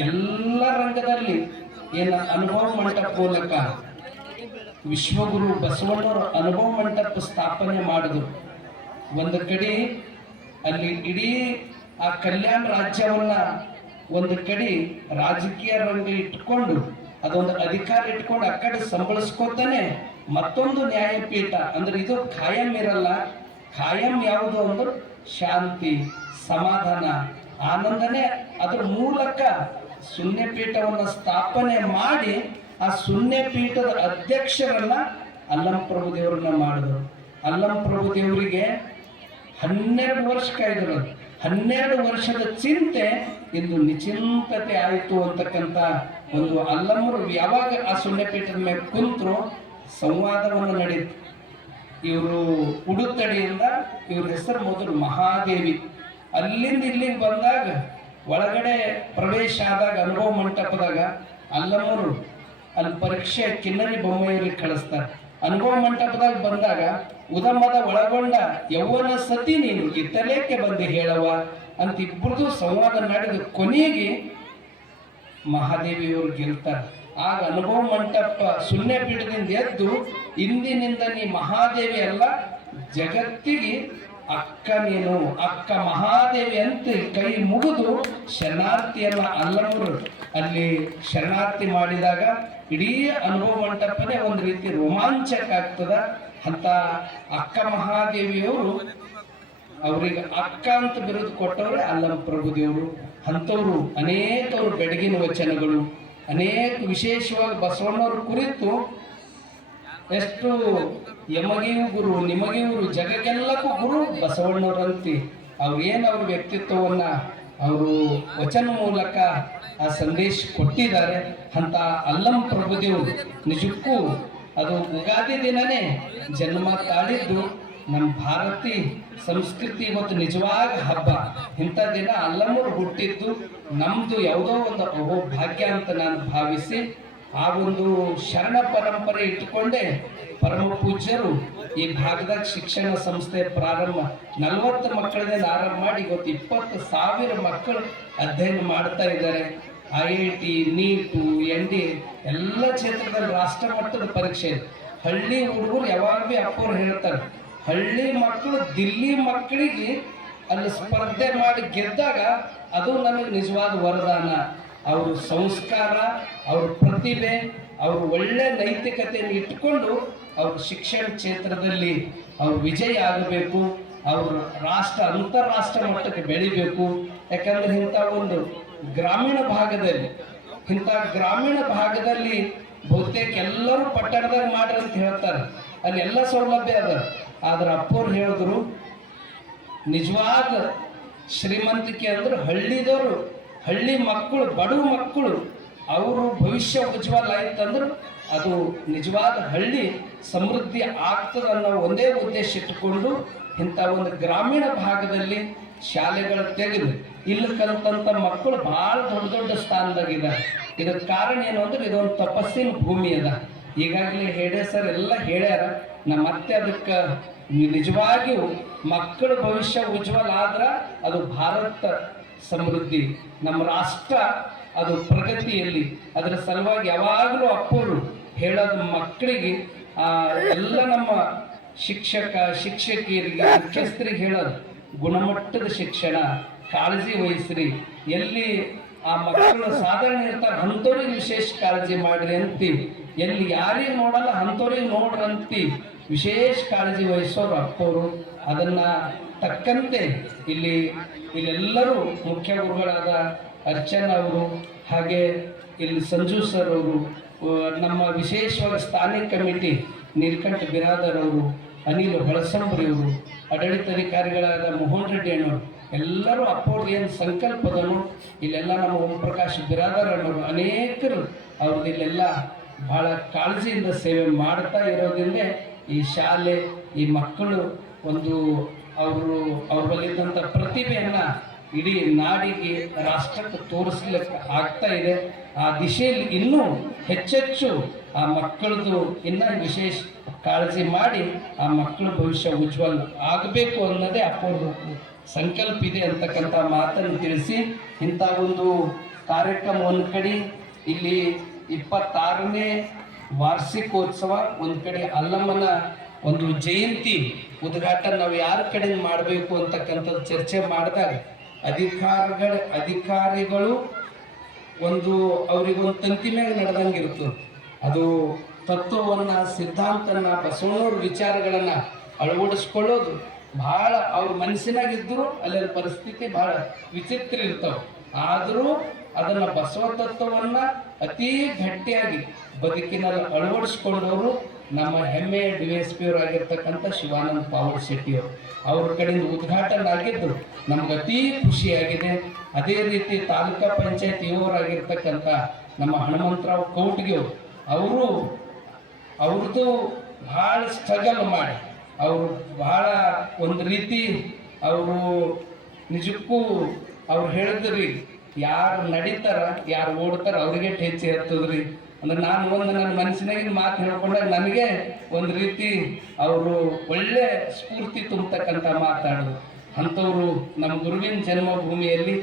ಎಲ್ಲ ರಂಗದಲ್ಲಿ ಏನು ಅನುಭವ ಮಂಟಪ ಮೂಲಕ ವಿಶ್ವಗುರು ಬಸವಣ್ಣವರು ಅನುಭವ ಮಂಟಪ ಸ್ಥಾಪನೆ ಮಾಡಿದ್ರು. ಒಂದು ಕಡೆ ಅಲ್ಲಿ ಇಡೀ ಆ ಕಲ್ಯಾಣ ರಾಜ್ಯವನ್ನ ಒಂದು ಕಡೆ ರಾಜಕೀಯ ರಂಗ ಇಟ್ಕೊಂಡು ಅದೊಂದು ಅಧಿಕಾರ ಇಟ್ಕೊಂಡು ಆ ಕಡೆ ಸಂಬಳಿಸ್ಕೋತಾನೆ ಮತ್ತೊಂದು ನ್ಯಾಯಪೀಠ ಅಂದ್ರೆ ಇದು ಖಾಯಂ ಇರಲ್ಲ. ಖಾಯಂ ಯಾವುದು ಅಂದ್ರೆ ಶಾಂತಿ, ಸಮಾಧಾನ, ಆನಂದನೇ. ಅದ್ರ ಮೂಲಕ ಶೂನ್ಯಪೀಠವನ್ನು ಸ್ಥಾಪನೆ ಮಾಡಿ ಆ ಶೂನ್ಯಪೀಠದ ಅಧ್ಯಕ್ಷರನ್ನ ಅಲ್ಲಂ ಪ್ರಭುದೇವರನ್ನ ಮಾಡಿದ್ರು. ಅಲ್ಲಂ ಪ್ರಭುದೇವರಿಗೆ 12 ವರ್ಷ ಕಾಯ್ದರು. 12 ವರ್ಷದ ಚಿಂತೆ ಇಂದು ನಿಚಿಂತತೆ ಆಯಿತು ಅಂತಕ್ಕಂಥ ಒಂದು ಅಲ್ಲಮ್ಮರು ಯಾವಾಗ ಆ ಶೂನ್ಯಪೀಠದ ಮೇಲೆ ಕುಂತರು ಸಂವಾದವನ್ನು ನಡೀತು. ಇವರು ಉಡುತಡಿಯಿಂದ ಇವ್ರ ಹೆಸರು ಮೊದಲು ಮಹಾದೇವಿ. ಅಲ್ಲಿಂದ ಇಲ್ಲಿಗೆ ಬಂದಾಗ ಒಳಗಡೆ ಪ್ರವೇಶ ಆದಾಗ ಅನುಭವ ಮಂಟಪದಾಗ ಅಲ್ಲಮ್ಮರು ಅಲ್ಲಿ ಪರೀಕ್ಷೆ ಕಿನ್ನರಿ ಬೊಮ್ಮೆಯವರಿಗೆ ಕಳಿಸ್ತಾರೆ. ಅನುಭವ ಮಂಟಪದಾಗ ಬಂದಾಗ ಉದಮದ ಒಳಗೊಂಡ ಯೌವನ ಸತಿ ನೀನು ಇತ್ತಲೇಕೆ ಬಂದು ಹೇಳವ ಅಂತ ಇಬ್ಬರದು ಸಂವಾದ ನಡೆದು ಕೊನೆಗೆ ಮಹಾದೇವಿಯವರು ಗೆಲ್ತಾರೆ. ಆಗ ಅನುಭವ ಮಂಟಪ ಶೂನ್ಯಪೀಠದಿಂದ ಎದ್ದು ಇಂದಿನಿಂದ ನೀ ಮಹಾದೇವಿ ಅಲ್ಲ, ಜಗತ್ತಿಗೆ ಅಕ್ಕ ನೀನು, ಅಕ್ಕ ಮಹಾದೇವಿ ಅಂತ ಕೈ ಮುಗಿದು ಶರಣಾರ್ಥಿಯನ್ನ ಅಲ್ಲಮರು ಅಲ್ಲಿ ಶರಣಾರ್ಥಿ ಮಾಡಿದಾಗ ಇಡೀ ಅನುಭವ ಮಂಟಪನೇ ಒಂದು ರೀತಿ ರೋಮಾಂಚಕ ಆಗ್ತದ. ಅಂತ ಅಕ್ಕ ಮಹಾದೇವಿಯವರು ಅವ್ರಿಗೆ ಅಕ್ಕ ಅಂತ ಬಿರುದು ಕೊಟ್ಟವ್ರೆ ಅಲ್ಲಮ್ಮ ಪ್ರಭುದೇವರು. ಅಂಥವ್ರು ಅನೇಕವರು ಬೆಡಗಿನ ವಚನಗಳು, ಅನೇಕ ವಿಶೇಷವಾಗಿ ಬಸವಣ್ಣವ್ರ ಕುರಿತು ಎಷ್ಟು ಯಮಗಿಯೂ ಗುರು ನಿಮಗಿಯವರು ಜಗಕ್ಕೆಲ್ಲಕ್ಕೂ ಗುರು ಬಸವಣ್ಣವರಂತೆ ಅವ್ರ ವ್ಯಕ್ತಿತ್ವವನ್ನ ಅವರು ವಚನ ಮೂಲಕ ಆ ಸಂದೇಶ ಕೊಟ್ಟಿದ್ದಾರೆ. ಅಂತ ಅಲ್ಲಂ ಪ್ರಭುದೇವರು ನಿಜಕ್ಕೂ ಅದು ಯುಗಾದಿ ದಿನನೇ ಜನ್ಮ ತಾಳಿದ್ದು ನಮ್ಮ ಭಾರತೀಯ ಸಂಸ್ಕೃತಿ ಇವತ್ತು ನಿಜವಾದ ಹಬ್ಬ. ಇಂಥ ದಿನ ಅಲ್ಲಮ್ಮರು ಹುಟ್ಟಿದ್ದು ನಮ್ದು ಯಾವುದೋ ಒಂದು ಅಹೋಭಾಗ್ಯ ಅಂತ ನಾನು ಭಾವಿಸಿ ಆ ಒಂದು ಶರಣ ಪರಂಪರೆ ಇಟ್ಟುಕೊಂಡೇ ಪರಮ ಪೂಜ್ಯರು ಈ ಭಾಗದಾಗ ಶಿಕ್ಷಣ ಸಂಸ್ಥೆ ಪ್ರಾರಂಭ 40 ಮಕ್ಕಳಿಂದ ಆರಂಭ ಮಾಡಿ ಇವತ್ತು 20,000 ಮಕ್ಕಳು ಅಧ್ಯಯನ ಮಾಡ್ತಾ ಇದ್ದಾರೆ. IIT, ನೀಟು, ND ಎಲ್ಲ ಕ್ಷೇತ್ರದಲ್ಲಿ ರಾಷ್ಟ್ರ ಮಟ್ಟದ ಪರೀಕ್ಷೆ. ಹಳ್ಳಿ ಹುಡುಗರು ಯಾವಾಗ ಭೀ ಅಪ್ಪವ್ರು ಹೇಳ್ತಾರೆ, ಹಳ್ಳಿ ಮಕ್ಕಳು ದಿಲ್ಲಿ ಮಕ್ಕಳಿಗೆ ಅಲ್ಲಿ ಸ್ಪರ್ಧೆ ಮಾಡಿ ಗೆದ್ದಾಗ ಅದು ನಮಗೆ ನಿಜವಾದ ವರದಾನ. ಅವರು ಸಂಸ್ಕಾರ, ಅವ್ರ ಪ್ರತಿಭೆ, ಅವರು ಒಳ್ಳೆ ನೈತಿಕತೆಯನ್ನು ಇಟ್ಟುಕೊಂಡು ಅವರು ಶಿಕ್ಷಣ ಕ್ಷೇತ್ರದಲ್ಲಿ ಅವ್ರು ವಿಜಯ ಆಗಬೇಕು. ಅವರು ರಾಷ್ಟ್ರ ಅಂತಾರಾಷ್ಟ್ರ ಮಟ್ಟಕ್ಕೆ ಬೆಳಿಬೇಕು. ಯಾಕಂದ್ರೆ ಇಂಥ ಒಂದು ಗ್ರಾಮೀಣ ಭಾಗದಲ್ಲಿ ಬಹುತೇಕ ಎಲ್ಲರೂ ಪಟ್ಟಣದಾಗ ಮಾಡ್ರಿ ಅಂತ ಹೇಳ್ತಾರೆ, ಅಲ್ಲಿ ಎಲ್ಲ ಸೌಲಭ್ಯ ಅದ. ಆದ್ರೆ ಅಪ್ಪವ್ರು ಹೇಳಿದ್ರು ನಿಜವಾದ ಶ್ರೀಮಂತಿಕೆ ಅಂದ್ರೆ ಹಳ್ಳಿದವರು, ಹಳ್ಳಿ ಮಕ್ಕಳು, ಬಡವ ಮಕ್ಕಳು ಅವರು ಭವಿಷ್ಯ ಉಜ್ವಲ ಆಯ್ತಂದ್ರೆ ಅದು ನಿಜವಾದ ಹಳ್ಳಿ ಸಮೃದ್ಧಿ ಆಗ್ತದೆ ಅನ್ನೋ ಒಂದೇ ಉದ್ದೇಶ ಇಟ್ಟುಕೊಂಡು ಇಂಥ ಒಂದು ಗ್ರಾಮೀಣ ಭಾಗದಲ್ಲಿ ಶಾಲೆಗಳ ತೆಗೆದು ಇಲ್ಲಿ ಕಲಿತಂಥ ಮಕ್ಕಳು ಭಾಳ ದೊಡ್ಡ ದೊಡ್ಡ ಸ್ಥಾನದಾಗಿದ್ದಾರೆ. ಇದಕ್ಕೆ ಕಾರಣ ಏನು ಅಂದ್ರೆ ಇದೊಂದು ತಪಸ್ಸಿನ ಭೂಮಿ ಅದ. ಈಗಾಗಲೇ ಹೇಳೇ ಸರ್ ಎಲ್ಲ ಹೇಳ್ಯಾರ. ನಾ ಮತ್ತೆ ಅದಕ್ಕೆ ನಿಜವಾಗಿಯೂ ಮಕ್ಕಳ ಭವಿಷ್ಯ ಉಜ್ವಲ ಆದ್ರೆ ಅದು ಭಾರತ ಸಮೃದ್ಧಿ, ನಮ್ಮ ರಾಷ್ಟ್ರ ಅದು ಪ್ರಗತಿಯಲ್ಲಿ. ಅದರ ಸಲುವಾಗಿ ಯಾವಾಗಲೂ ಅಪ್ಪರು ಹೇಳೋದು ಮಕ್ಕಳಿಗೆ ಎಲ್ಲ ನಮ್ಮ ಶಿಕ್ಷಕಿಯರಿಗೆ ಮುಖ್ಯಸ್ಥರಿಗೆ ಹೇಳೋದು ಗುಣಮಟ್ಟದ ಶಿಕ್ಷಣ, ಕಾಳಜಿ ವಹಿಸ್ರಿ. ಎಲ್ಲಿ ಆ ಮಕ್ಕಳು ಸಾಧಾರಣ ಇರ್ತಾರೆ ಅಂಥವ್ರಿಗೆ ವಿಶೇಷ ಕಾಳಜಿ ಮಾಡ್ರಿ ಅಂತಿ, ಎಲ್ಲಿ ಯಾರಿಗೆ ನೋಡಲ್ಲ ಅಂಥವ್ರಿಗೆ ನೋಡ್ರಂತಿ ವಿಶೇಷ ಕಾಳಜಿ ವಹಿಸೋರು ಅಪ್ಪವರು. ಅದನ್ನ ತಕ್ಕಂತೆ ಇಲ್ಲೆಲ್ಲರೂ ಮುಖ್ಯ ಗುರುಗಳಾದ ಅರ್ಚನಾ ಅವರು, ಹಾಗೆ ಇಲ್ಲಿ ಸಂಜು ಸರ್ ಅವರು, ನಮ್ಮ ವಿಶೇಷವಾಗಿ ಸ್ಥಾನಿಕ ಕಮಿಟಿ ನೀಲಕಂಠ ಬಿರಾದರ್ ಅವರು, ಅನಿಲ್ ಹೊಳಸಂಬ್ರಿ ಅವರು, ಆಡಳಿತಾಧಿಕಾರಿಗಳಾದ ಮೋಹನ್ ರೆಡ್ಡಿ ಅಣ್ಣವರು ಎಲ್ಲರೂ ಅಪ್ಪವ್ರದ್ದು ಏನು ಸಂಕಲ್ಪದನು ಇಲ್ಲೆಲ್ಲ ನಮ್ಮ ಓಂ ಪ್ರಕಾಶ್ ಬಿರಾದರ್ ಅಣ್ಣವರು ಅನೇಕರು ಅವ್ರದ್ದು ಇಲ್ಲೆಲ್ಲ ಭಾಳ ಕಾಳಜಿಯಿಂದ ಸೇವೆ ಮಾಡ್ತಾ ಇರೋದ್ರಿಂದ ಈ ಶಾಲೆ, ಈ ಮಕ್ಕಳು ಒಂದು ಅವ್ರ ಬಲ್ಲಿದ್ದಂಥ ಪ್ರತಿಭೆಯನ್ನು ಇಡೀ ನಾಡಿಗೆ, ರಾಷ್ಟ್ರಕ್ಕೆ ತೋರಿಸ್ಲಿಕ್ಕೆ ಆಗ್ತಾ ಇದೆ. ಆ ದಿಶೆಯಲ್ಲಿ ಇನ್ನೂ ಹೆಚ್ಚೆಚ್ಚು ಆ ಮಕ್ಕಳದು ಇನ್ನೂ ವಿಶೇಷ ಕಾಳಜಿ ಮಾಡಿ ಆ ಮಕ್ಕಳ ಭವಿಷ್ಯ ಉಜ್ವಲ ಆಗಬೇಕು ಅನ್ನೋದೇ ಅಪ್ಪವ್ರದ್ದು ಸಂಕಲ್ಪ ಇದೆ ಅಂತಕ್ಕಂಥ ಮಾತನ್ನು ತಿಳಿಸಿ, ಇಂಥ ಒಂದು ಕಾರ್ಯಕ್ರಮ ಒಂದು ಕಡೆ ಇಲ್ಲಿ 26ನೇ ವಾರ್ಷಿಕೋತ್ಸವ, ಒಂದು ಕಡೆ ಅಲ್ಲಮ್ಮನ ಒಂದು ಜಯಂತಿ ಉದ್ಘಾಟನೆ ನಾವು ಯಾರ ಕಡೆ ಮಾಡಬೇಕು ಅಂತಕ್ಕಂಥದ್ದು ಚರ್ಚೆ ಮಾಡಿದಾಗ ಅಧಿಕಾರಿಗಳು ಒಂದು ಅವರಿಗೊಂದು ತಂತಿ ಮ್ಯಾಗ ನಡೆದಂಗಿರ್ತದೆ. ಅದು ತತ್ವವನ್ನು, ಸಿದ್ಧಾಂತನ, ಬಸವಣ್ಣವ್ರ ವಿಚಾರಗಳನ್ನು ಅಳವಡಿಸ್ಕೊಳ್ಳೋದು ಭಾಳ ಅವ್ರ ಮನಸ್ಸಿನಾಗಿದ್ದರೂ ಅಲ್ಲೆಲ್ಲ ಪರಿಸ್ಥಿತಿ ಭಾಳ ವಿಚಿತ್ರ ಇರ್ತವೆ. ಆದರೂ ಅದನ್ನು ಬಸವ ತತ್ವವನ್ನು ಅತೀ ಗಟ್ಟಿಯಾಗಿ ಬದುಕಿನಲ್ಲಿ ಅಳವಡಿಸ್ಕೊಂಡವರು ನಮ್ಮ ಹೆಮ್ಮೆಯ DSP ಅವರಾಗಿರ್ತಕ್ಕಂಥ ಶಿವಾನಂದ ಪಾವಡ್ ಶೆಟ್ಟಿಯವರು. ಅವ್ರ ಕಡೆಯಿಂದ ಉದ್ಘಾಟನೆ ಆಗಿದ್ದು ನಮ್ಗೆ ಅತೀ ಖುಷಿಯಾಗಿದೆ. ಅದೇ ರೀತಿ ತಾಲೂಕಾ ಪಂಚಾಯತ್ ಇವರಾಗಿರ್ತಕ್ಕಂಥ ನಮ್ಮ ಹನುಮಂತರಾವ್ ಕೌಟ್ಗೆ ಅವರು ಅವ್ರದ್ದು ಭಾಳ ಸ್ಟ್ರಗಲ್ ಮಾಡಿ ಅವರು ಭಾಳ ಒಂದು ರೀತಿ ಅವರು ನಿಜಕ್ಕೂ ಅವ್ರು ಹೇಳಿದ್ರಿ, ಯಾರು ನಡೀತಾರ ಯಾರು ಓಡ್ತಾರ ಅವ್ರಿಗೆ ಹೆಚ್ಚು ಇರ್ತದ್ರಿ. ಅಂದ್ರೆ ನಾನು ನನ್ನ ಮನಸ್ಸಿನಾಗಿನ ಮಾತು ಹೇಳ್ಕೊಂಡಾಗ ನನಗೆ ಒಂದು ರೀತಿ ಅವರು ಒಳ್ಳೆ ಸ್ಫೂರ್ತಿ ತುಂಬತಕ್ಕಂಥ ಮಾತಾಡೋದು. ಅಂಥವ್ರು ನಮ್ಮ ಗುರುವಿನ ಜನ್ಮಭೂಮಿಯಲ್ಲಿ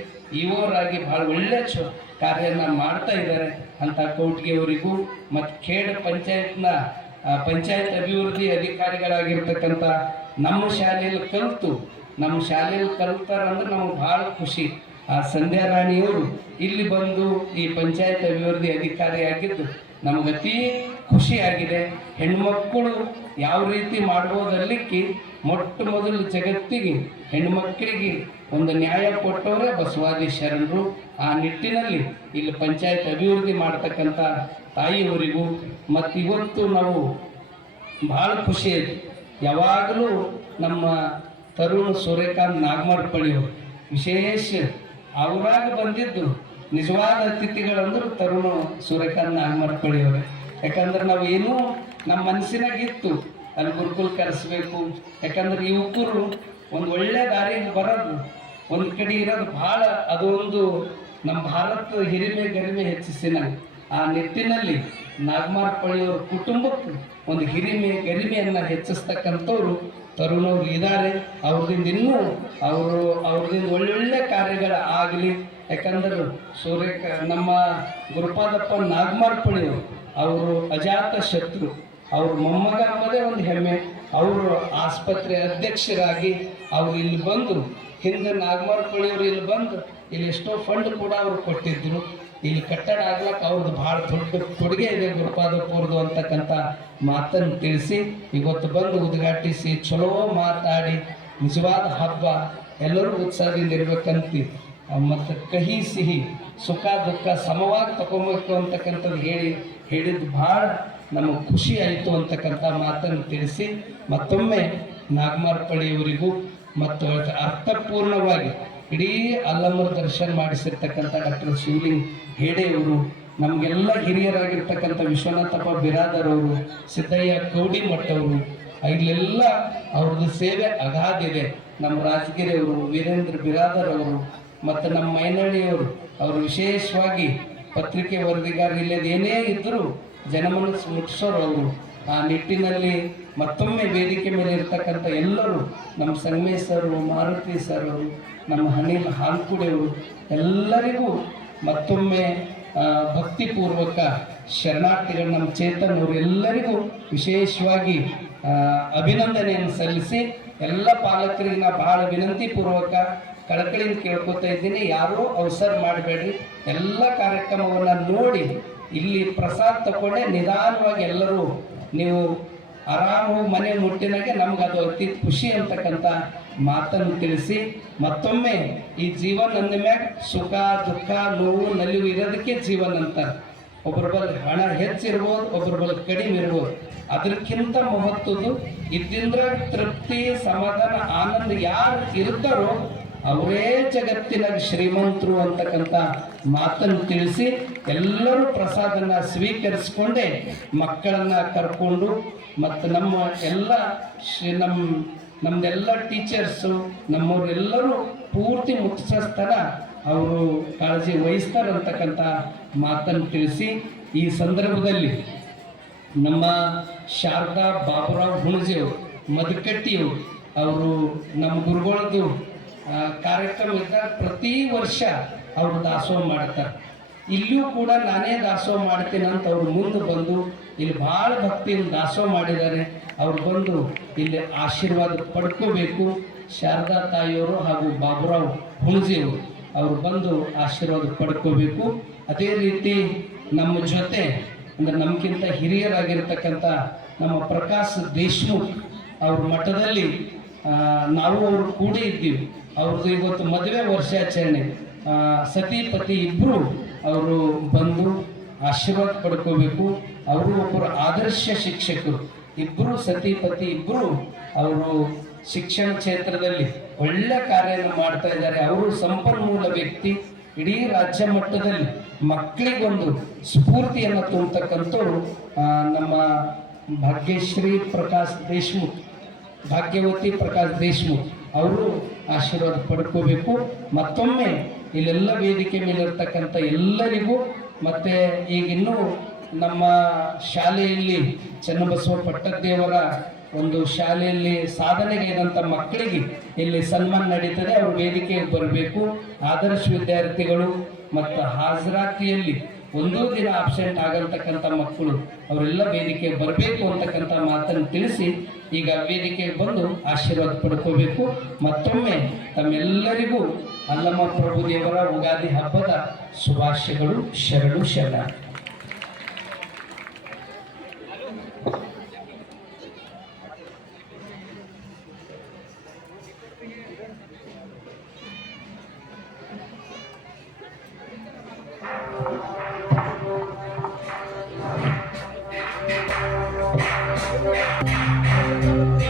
ಇವರಾಗಿ ಭಾಳ ಒಳ್ಳೆ ಕಾರ್ಯನ ಮಾಡ್ತಾ ಇದ್ದಾರೆ. ಅಂಥ ಕೌಟ್ಗೆ ಅವರಿಗೂ ಮತ್ತು ಖೇಡ್ ಪಂಚಾಯತ್ ಅಭಿವೃದ್ಧಿ ಅಧಿಕಾರಿಗಳಾಗಿರ್ತಕ್ಕಂಥ ನಮ್ಮ ಶಾಲೆಯಲ್ಲಿ ಕಲ್ತಾರಂದ್ರೆ ನಮಗೆ ಭಾಳ ಖುಷಿ. ಆ ಸಂಧ್ಯಾ ರಾಣಿಯವರು ಇಲ್ಲಿ ಬಂದು ಈ ಪಂಚಾಯತ್ ಅಭಿವೃದ್ಧಿ ಅಧಿಕಾರಿಯಾಗಿದ್ದು ನಮಗೆ ಅತೀ ಖುಷಿಯಾಗಿದೆ. ಹೆಣ್ಮಕ್ಕಳು ಯಾವ ರೀತಿ ಮಾಡ್ಬೋದಲ್ಲಿಕ್ಕೆ ಮೊಟ್ಟ ಮೊದಲು ಜಗತ್ತಿಗೆ ಹೆಣ್ಮಕ್ಕಳಿಗೆ ಒಂದು ನ್ಯಾಯ ಕೊಟ್ಟವರೇ ಬಸವಾದಿ ಶರಣರು. ಆ ನಿಟ್ಟಿನಲ್ಲಿ ಇಲ್ಲಿ ಪಂಚಾಯತ್ ಅಭಿವೃದ್ಧಿ ಮಾಡ್ತಕ್ಕಂಥ ತಾಯಿಯವರಿಗೂ ಮತ್ತು ಇವತ್ತು ನಾವು ಭಾಳ ಖುಷಿ ಐತಿ. ಯಾವಾಗಲೂ ನಮ್ಮ ತರುಣ್ ಸೂರ್ಯಕಾಂತ್ ನಾಗಮರಪಳ್ಳಿಯವರು ವಿಶೇಷ ಅವರಾಗ ಬಂದಿದ್ದು ನಿಜವಾದ ಅತಿಥಿಗಳಂದ್ರೆ ತರುಣ್ ಸೂರ್ಯಕಾಂತ್ ನಾಗಮರಪಳ್ಳಿಯವರೇ. ಯಾಕಂದ್ರೆ ನಾವು ಏನೂ ನಮ್ಮ ಮನಸ್ಸಿನಾಗಿತ್ತು ಅಲ್ಲಿ ಗುರುಕುಲ್ ಕರೆಸ್ಬೇಕು. ಯಾಕಂದ್ರೆ ಯುವಕರು ಒಂದು ಒಳ್ಳೆ ದಾರಿಗೆ ಬರೋದು ಒಂದು ಕಡೆ ಇರೋದು ಭಾಳ ಅದೊಂದು ನಮ್ಮ ಭಾರತದ ಹಿರಿಮೆ ಗರಿಮೆ ಹೆಚ್ಚಿಸಿನ ಆ ನಿಟ್ಟಿನಲ್ಲಿ ನಾಗಮರಪಳ್ಳಿಯವ್ರ ಕುಟುಂಬಕ್ಕೆ ಒಂದು ಹಿರಿಮೆ ಗರಿಮೆಯನ್ನು ಹೆಚ್ಚಿಸ್ತಕ್ಕಂಥವ್ರು ತರುಣವ್ರು ಇದ್ದಾರೆ. ಅವ್ರದಿಂದ ಇನ್ನೂ ಅವ್ರದಿಂದ ಒಳ್ಳೊಳ್ಳೆ ಕಾರ್ಯಗಳು ಆಗಲಿ. ಯಾಕಂದ್ರೆ ನಮ್ಮ ಗುರುಪಾದಪ್ಪ ನಾಗಮರಪಳ್ಳಿಯವರು ಅವರು ಅಜಾತ ಶತ್ರು, ಅವ್ರ ಮೊಮ್ಮಗ ಅನ್ನೋದೇ ಒಂದು ಹೆಮ್ಮೆ. ಅವರು ಆಸ್ಪತ್ರೆ ಅಧ್ಯಕ್ಷರಾಗಿ ಅವರು ಇಲ್ಲಿ ಬಂದು, ಹಿಂದೆ ನಾಗಮರಪಳ್ಳಿಯವರು ಇಲ್ಲಿ ಬಂದು ಇಲ್ಲಿ ಎಷ್ಟೋ ಫಂಡ್ ಕೂಡ ಅವರು ಕೊಟ್ಟಿದ್ದರು. ಇಲ್ಲಿ ಕಟ್ಟಡ ಆಗ್ಲಕ್ಕೆ ಅವ್ರದ್ದು ಭಾಳ ದೊಡ್ಡ ಕೊಡುಗೆ ಇದೆ ಗುರುಪಾದಪ್ಪವ್ರದ್ದು ಅಂತಕ್ಕಂಥ ಮಾತನ್ನು ತಿಳಿಸಿ ಇವತ್ತು ಬಂದು ಉದ್ಘಾಟಿಸಿ ಚಲೋ ಮಾತಾಡಿ ನಿಜವಾದ ಹಬ್ಬ ಎಲ್ಲರೂ ಉತ್ಸಾಹದಿಂದ ಇರ್ಬೇಕಂತ ಮತ್ತು ಕಹಿ ಸಿಹಿ ಸುಖ ದುಃಖ ಸಮವಾಗಿ ತಗೊಬೇಕು ಅಂತಕ್ಕಂಥದ್ದು ಹೇಳಿದ್ದು ಭಾಳ ನಮಗೆ ಖುಷಿ ಆಯಿತು ಅಂತಕ್ಕಂಥ ಮಾತನ್ನು ತಿಳಿಸಿ ಮತ್ತೊಮ್ಮೆ ನಾಗಮರಪಳ್ಳಿಯವರಿಗೂ ಮತ್ತು ಅರ್ಥಪೂರ್ಣವಾಗಿ ಇಡೀ ಅಲ್ಲಮ್ಮರ ದರ್ಶನ ಮಾಡಿಸಿರ್ತಕ್ಕಂಥ ಡಾಕ್ಟರ್ ಶಿವಲಿಂಗ್ ಹೇಡೆಯವರು, ನಮಗೆಲ್ಲ ಹಿರಿಯರಾಗಿರ್ತಕ್ಕಂಥ ವಿಶ್ವನಾಥಪ್ಪ ಬಿರಾದರ್ ಅವರು, ಸಿದ್ದಯ್ಯ ಕೌಡಿಮಠವರು, ಇಲ್ಲೆಲ್ಲ ಅವ್ರದ್ದು ಸೇವೆ ಅಗಾಧಿದೆ. ನಮ್ಮ ರಾಜಗಿರಿ ಅವರು, ವೀರೇಂದ್ರ ಬಿರಾದರ್ ಅವರು ಮತ್ತು ನಮ್ಮ ಮೈನಳ್ಳಿಯವರು, ಅವರು ವಿಶೇಷವಾಗಿ ಪತ್ರಿಕೆ ವರದಿಗಾರ ಇಲ್ಲದ ಏನೇ ಇದ್ದರೂ ಜನಮನಸ್ಸು ಮುಟ್ಟಿಸೋರು ಅವರು. ಆ ನಿಟ್ಟಿನಲ್ಲಿ ಮತ್ತೊಮ್ಮೆ ವೇದಿಕೆ ಮೇಲೆ ಇರ್ತಕ್ಕಂಥ ಎಲ್ಲರೂ ನಮ್ಮ ಸಂಗಮೇಶ್ ಸರ್, ಮಾರುತಿ ಸರ್ ಅವರು, ನಮ್ಮ ಅನಿಲ್ ಹಾಲ್ಕುಡೆಯವರು ಎಲ್ಲರಿಗೂ ಮತ್ತೊಮ್ಮೆ ಭಕ್ತಿಪೂರ್ವಕ ಶರಣಾರ್ಥಿಗಳು. ನಮ್ಮ ಚೇತನ್ ಅವರು ಎಲ್ಲರಿಗೂ ವಿಶೇಷವಾಗಿ ಅಭಿನಂದನೆಯನ್ನು ಸಲ್ಲಿಸಿ ಎಲ್ಲ ಪಾಲಕರಿಗೆ ನಾ ಭಾಳ ವಿನಂತಿಪೂರ್ವಕ ಕಳಕಳಿಯಿಂದ ಕೇಳ್ಕೊತಾ ಇದ್ದೀನಿ, ಯಾರೂ ಅವಸರ ಮಾಡಬೇಡ್ರಿ. ಎಲ್ಲ ಕಾರ್ಯಕ್ರಮವನ್ನು ನೋಡಿ ಇಲ್ಲಿ ಪ್ರಸಾದ ತಗೊಂಡೆ ನಿಧಾನವಾಗಿ ಎಲ್ಲರೂ ನೀವು ಆರಾಮಾಗಿ ಮನೆ ಮುಟ್ಟಿನಾಗೆ ನಮ್ಗೆ ಅದು ಅತಿ ಖುಷಿ ಅಂತಕ್ಕಂಥ ಮಾತನ್ನು ತಿಳಿಸಿ ಮತ್ತೊಮ್ಮೆ ಈ ಜೀವನ ಅಂದ ಮ್ಯಾಗ ಸುಖ ದುಃಖ ನೋವು ನಲಿವು ಇರೋದಕ್ಕೆ ಜೀವನ ಅಂತಾರೆ. ಒಬ್ಬರ ಬಳಿ ಹಣ ಹೆಚ್ಚಿರ್ಬೋದು, ಒಬ್ಬರ ಬಳಿ ಕಡಿಮೆ ಇರ್ಬೋದು. ಅದಕ್ಕಿಂತ ಮಹತ್ವದ್ದು ಇದ್ದಿಂದ ತೃಪ್ತಿ, ಸಮಾಧಾನ, ಆನಂದ ಯಾರು ಇರ್ತಾರೋ ಅವರೇ ಜಗತ್ತಿನ ಶ್ರೀಮಂತರು ಅಂತಕ್ಕಂಥ ಮಾತನ್ನು ತಿಳಿಸಿ ಎಲ್ಲರೂ ಪ್ರಸಾದನ ಸ್ವೀಕರಿಸಿಕೊಂಡೇ ಮಕ್ಕಳನ್ನ ಕರ್ಕೊಂಡು ಮತ್ತು ನಮ್ಮ ಎಲ್ಲ ನಮ್ದೆಲ್ಲ ಟೀಚರ್ಸು ನಮ್ಮವರೆಲ್ಲರೂ ಪೂರ್ತಿ ಮುಗಿಸ್ತಾರ ಅವರು ಕಾಳಜಿ ವಹಿಸ್ತಾರಂತಕ್ಕಂಥ ಮಾತನ್ನು ತಿಳಿಸಿ ಈ ಸಂದರ್ಭದಲ್ಲಿ ನಮ್ಮ ಶಾರದಾ ಬಾಬುರಾವ್ ಹುಣಜಿಯವರು ಮದಕಟ್ಟಿಯವರು ಅವರು ನಮ್ಮ ಗುರುಗಳದ್ದು ಕಾರ್ಯಕ್ರಮ ಇದ್ದಾಗ ಪ್ರತಿ ವರ್ಷ ಅವರು ದಾಸೋಹ ಮಾಡ್ತಾರೆ. ಇಲ್ಲಿಯೂ ಕೂಡ ನಾನೇ ದಾಸೋಹ ಮಾಡ್ತೀನಿ ಅಂತ ಅವ್ರು ಮುಂದೆ ಬಂದು ಇಲ್ಲಿ ಭಾಳ ಭಕ್ತಿಯಿಂದ ದಾಸೋಹ ಮಾಡಿದ್ದಾರೆ. ಅವ್ರು ಬಂದು ಇಲ್ಲಿ ಆಶೀರ್ವಾದ ಪಡ್ಕೋಬೇಕು. ಶಾರದಾ ತಾಯಿಯವರು ಹಾಗೂ ಬಾಬುರಾವ್ ಹುಣಜಿಯವರು ಅವರು ಬಂದು ಆಶೀರ್ವಾದ ಪಡ್ಕೋಬೇಕು. ಅದೇ ರೀತಿ ನಮ್ಮ ಜೊತೆ ಅಂದರೆ ನಮಗಿಂತ ಹಿರಿಯರಾಗಿರ್ತಕ್ಕಂಥ ನಮ್ಮ ಪ್ರಕಾಶ್ ದೇಶ್ಮುಖ್ ಅವ್ರ ಮಠದಲ್ಲಿ ನಾವು ಅವರು ಕೂಡಿ ಇದ್ದೀವಿ. ಅವ್ರದ್ದು ಇವತ್ತು ಮದುವೆ ವರ್ಷಾಚರಣೆ. ಸತಿಪತಿ ಇಬ್ಬರು ಅವರು ಬಂದು ಆಶೀರ್ವಾದ ಪಡ್ಕೋಬೇಕು. ಅವರು ಒಬ್ಬರು ಆದರ್ಶ ಶಿಕ್ಷಕರು, ಇಬ್ಬರು ಸತಿಪತಿ ಇಬ್ಬರು ಅವರು ಶಿಕ್ಷಣ ಕ್ಷೇತ್ರದಲ್ಲಿ ಒಳ್ಳೆ ಕಾರ್ಯನ ಮಾಡ್ತಾ ಇದ್ದಾರೆ. ಅವರು ಸಂಪನ್ಮೂಲ ವ್ಯಕ್ತಿ. ಇಡೀ ರಾಜ್ಯ ಮಟ್ಟದಲ್ಲಿ ಮಕ್ಕಳಿಗೊಂದು ಸ್ಫೂರ್ತಿಯನ್ನು ತುಂಬತಕ್ಕಂಥವ್ರು ನಮ್ಮ ಭಾಗ್ಯಶ್ರೀ ಪ್ರಕಾಶ್ ದೇಶ್ಮುಖ್, ಭಾಗ್ಯವತಿ ಪ್ರಕಾಶ್ ದೇಶ್ಮುಖ್ ಅವರು ಆಶೀರ್ವಾದ ಪಡ್ಕೋಬೇಕು. ಮತ್ತೊಮ್ಮೆ ಇಲ್ಲೆಲ್ಲ ವೇದಿಕೆ ಮೇಲಿರ್ತಕ್ಕಂಥ ಎಲ್ಲರಿಗೂ ಮತ್ತೆ ಈಗಿನ್ನೂ ನಮ್ಮ ಶಾಲೆಯಲ್ಲಿ ಚನ್ನಬಸವ ಪಟ್ಟದೇವರ ಒಂದು ಶಾಲೆಯಲ್ಲಿ ಸಾಧನೆಗೈದಂಥ ಮಕ್ಕಳಿಗೆ ಇಲ್ಲಿ ಸನ್ಮಾನ ನಡೀತದೆ. ಅವರು ವೇದಿಕೆಗೆ ಬರಬೇಕು. ಆದರ್ಶ ವಿದ್ಯಾರ್ಥಿಗಳು ಮತ್ತು ಹಾಜರಾತಿಯಲ್ಲಿ ಒಂದೂ ದಿನ ಆಬ್ಸೆಂಟ್ ಆಗಲ್ತಕ್ಕಂಥ ಮಕ್ಕಳು ಅವರೆಲ್ಲ ವೇದಿಕೆಗೆ ಬರಬೇಕು ಅಂತಕ್ಕಂಥ ಮಾತನ್ನು ತಿಳಿಸಿ ಈಗ ವೇದಿಕೆಗೆ ಬಂದು ಆಶೀರ್ವಾದ ಪಡ್ಕೋಬೇಕು. ಮತ್ತೊಮ್ಮೆ ತಮ್ಮೆಲ್ಲರಿಗೂ ಅಲ್ಲಮ್ಮ ಪ್ರಭುದೇವರ ಯುಗಾದಿ ಹಬ್ಬದ ಶುಭಾಶಯಗಳು. ಶರಣು ಶರಣ.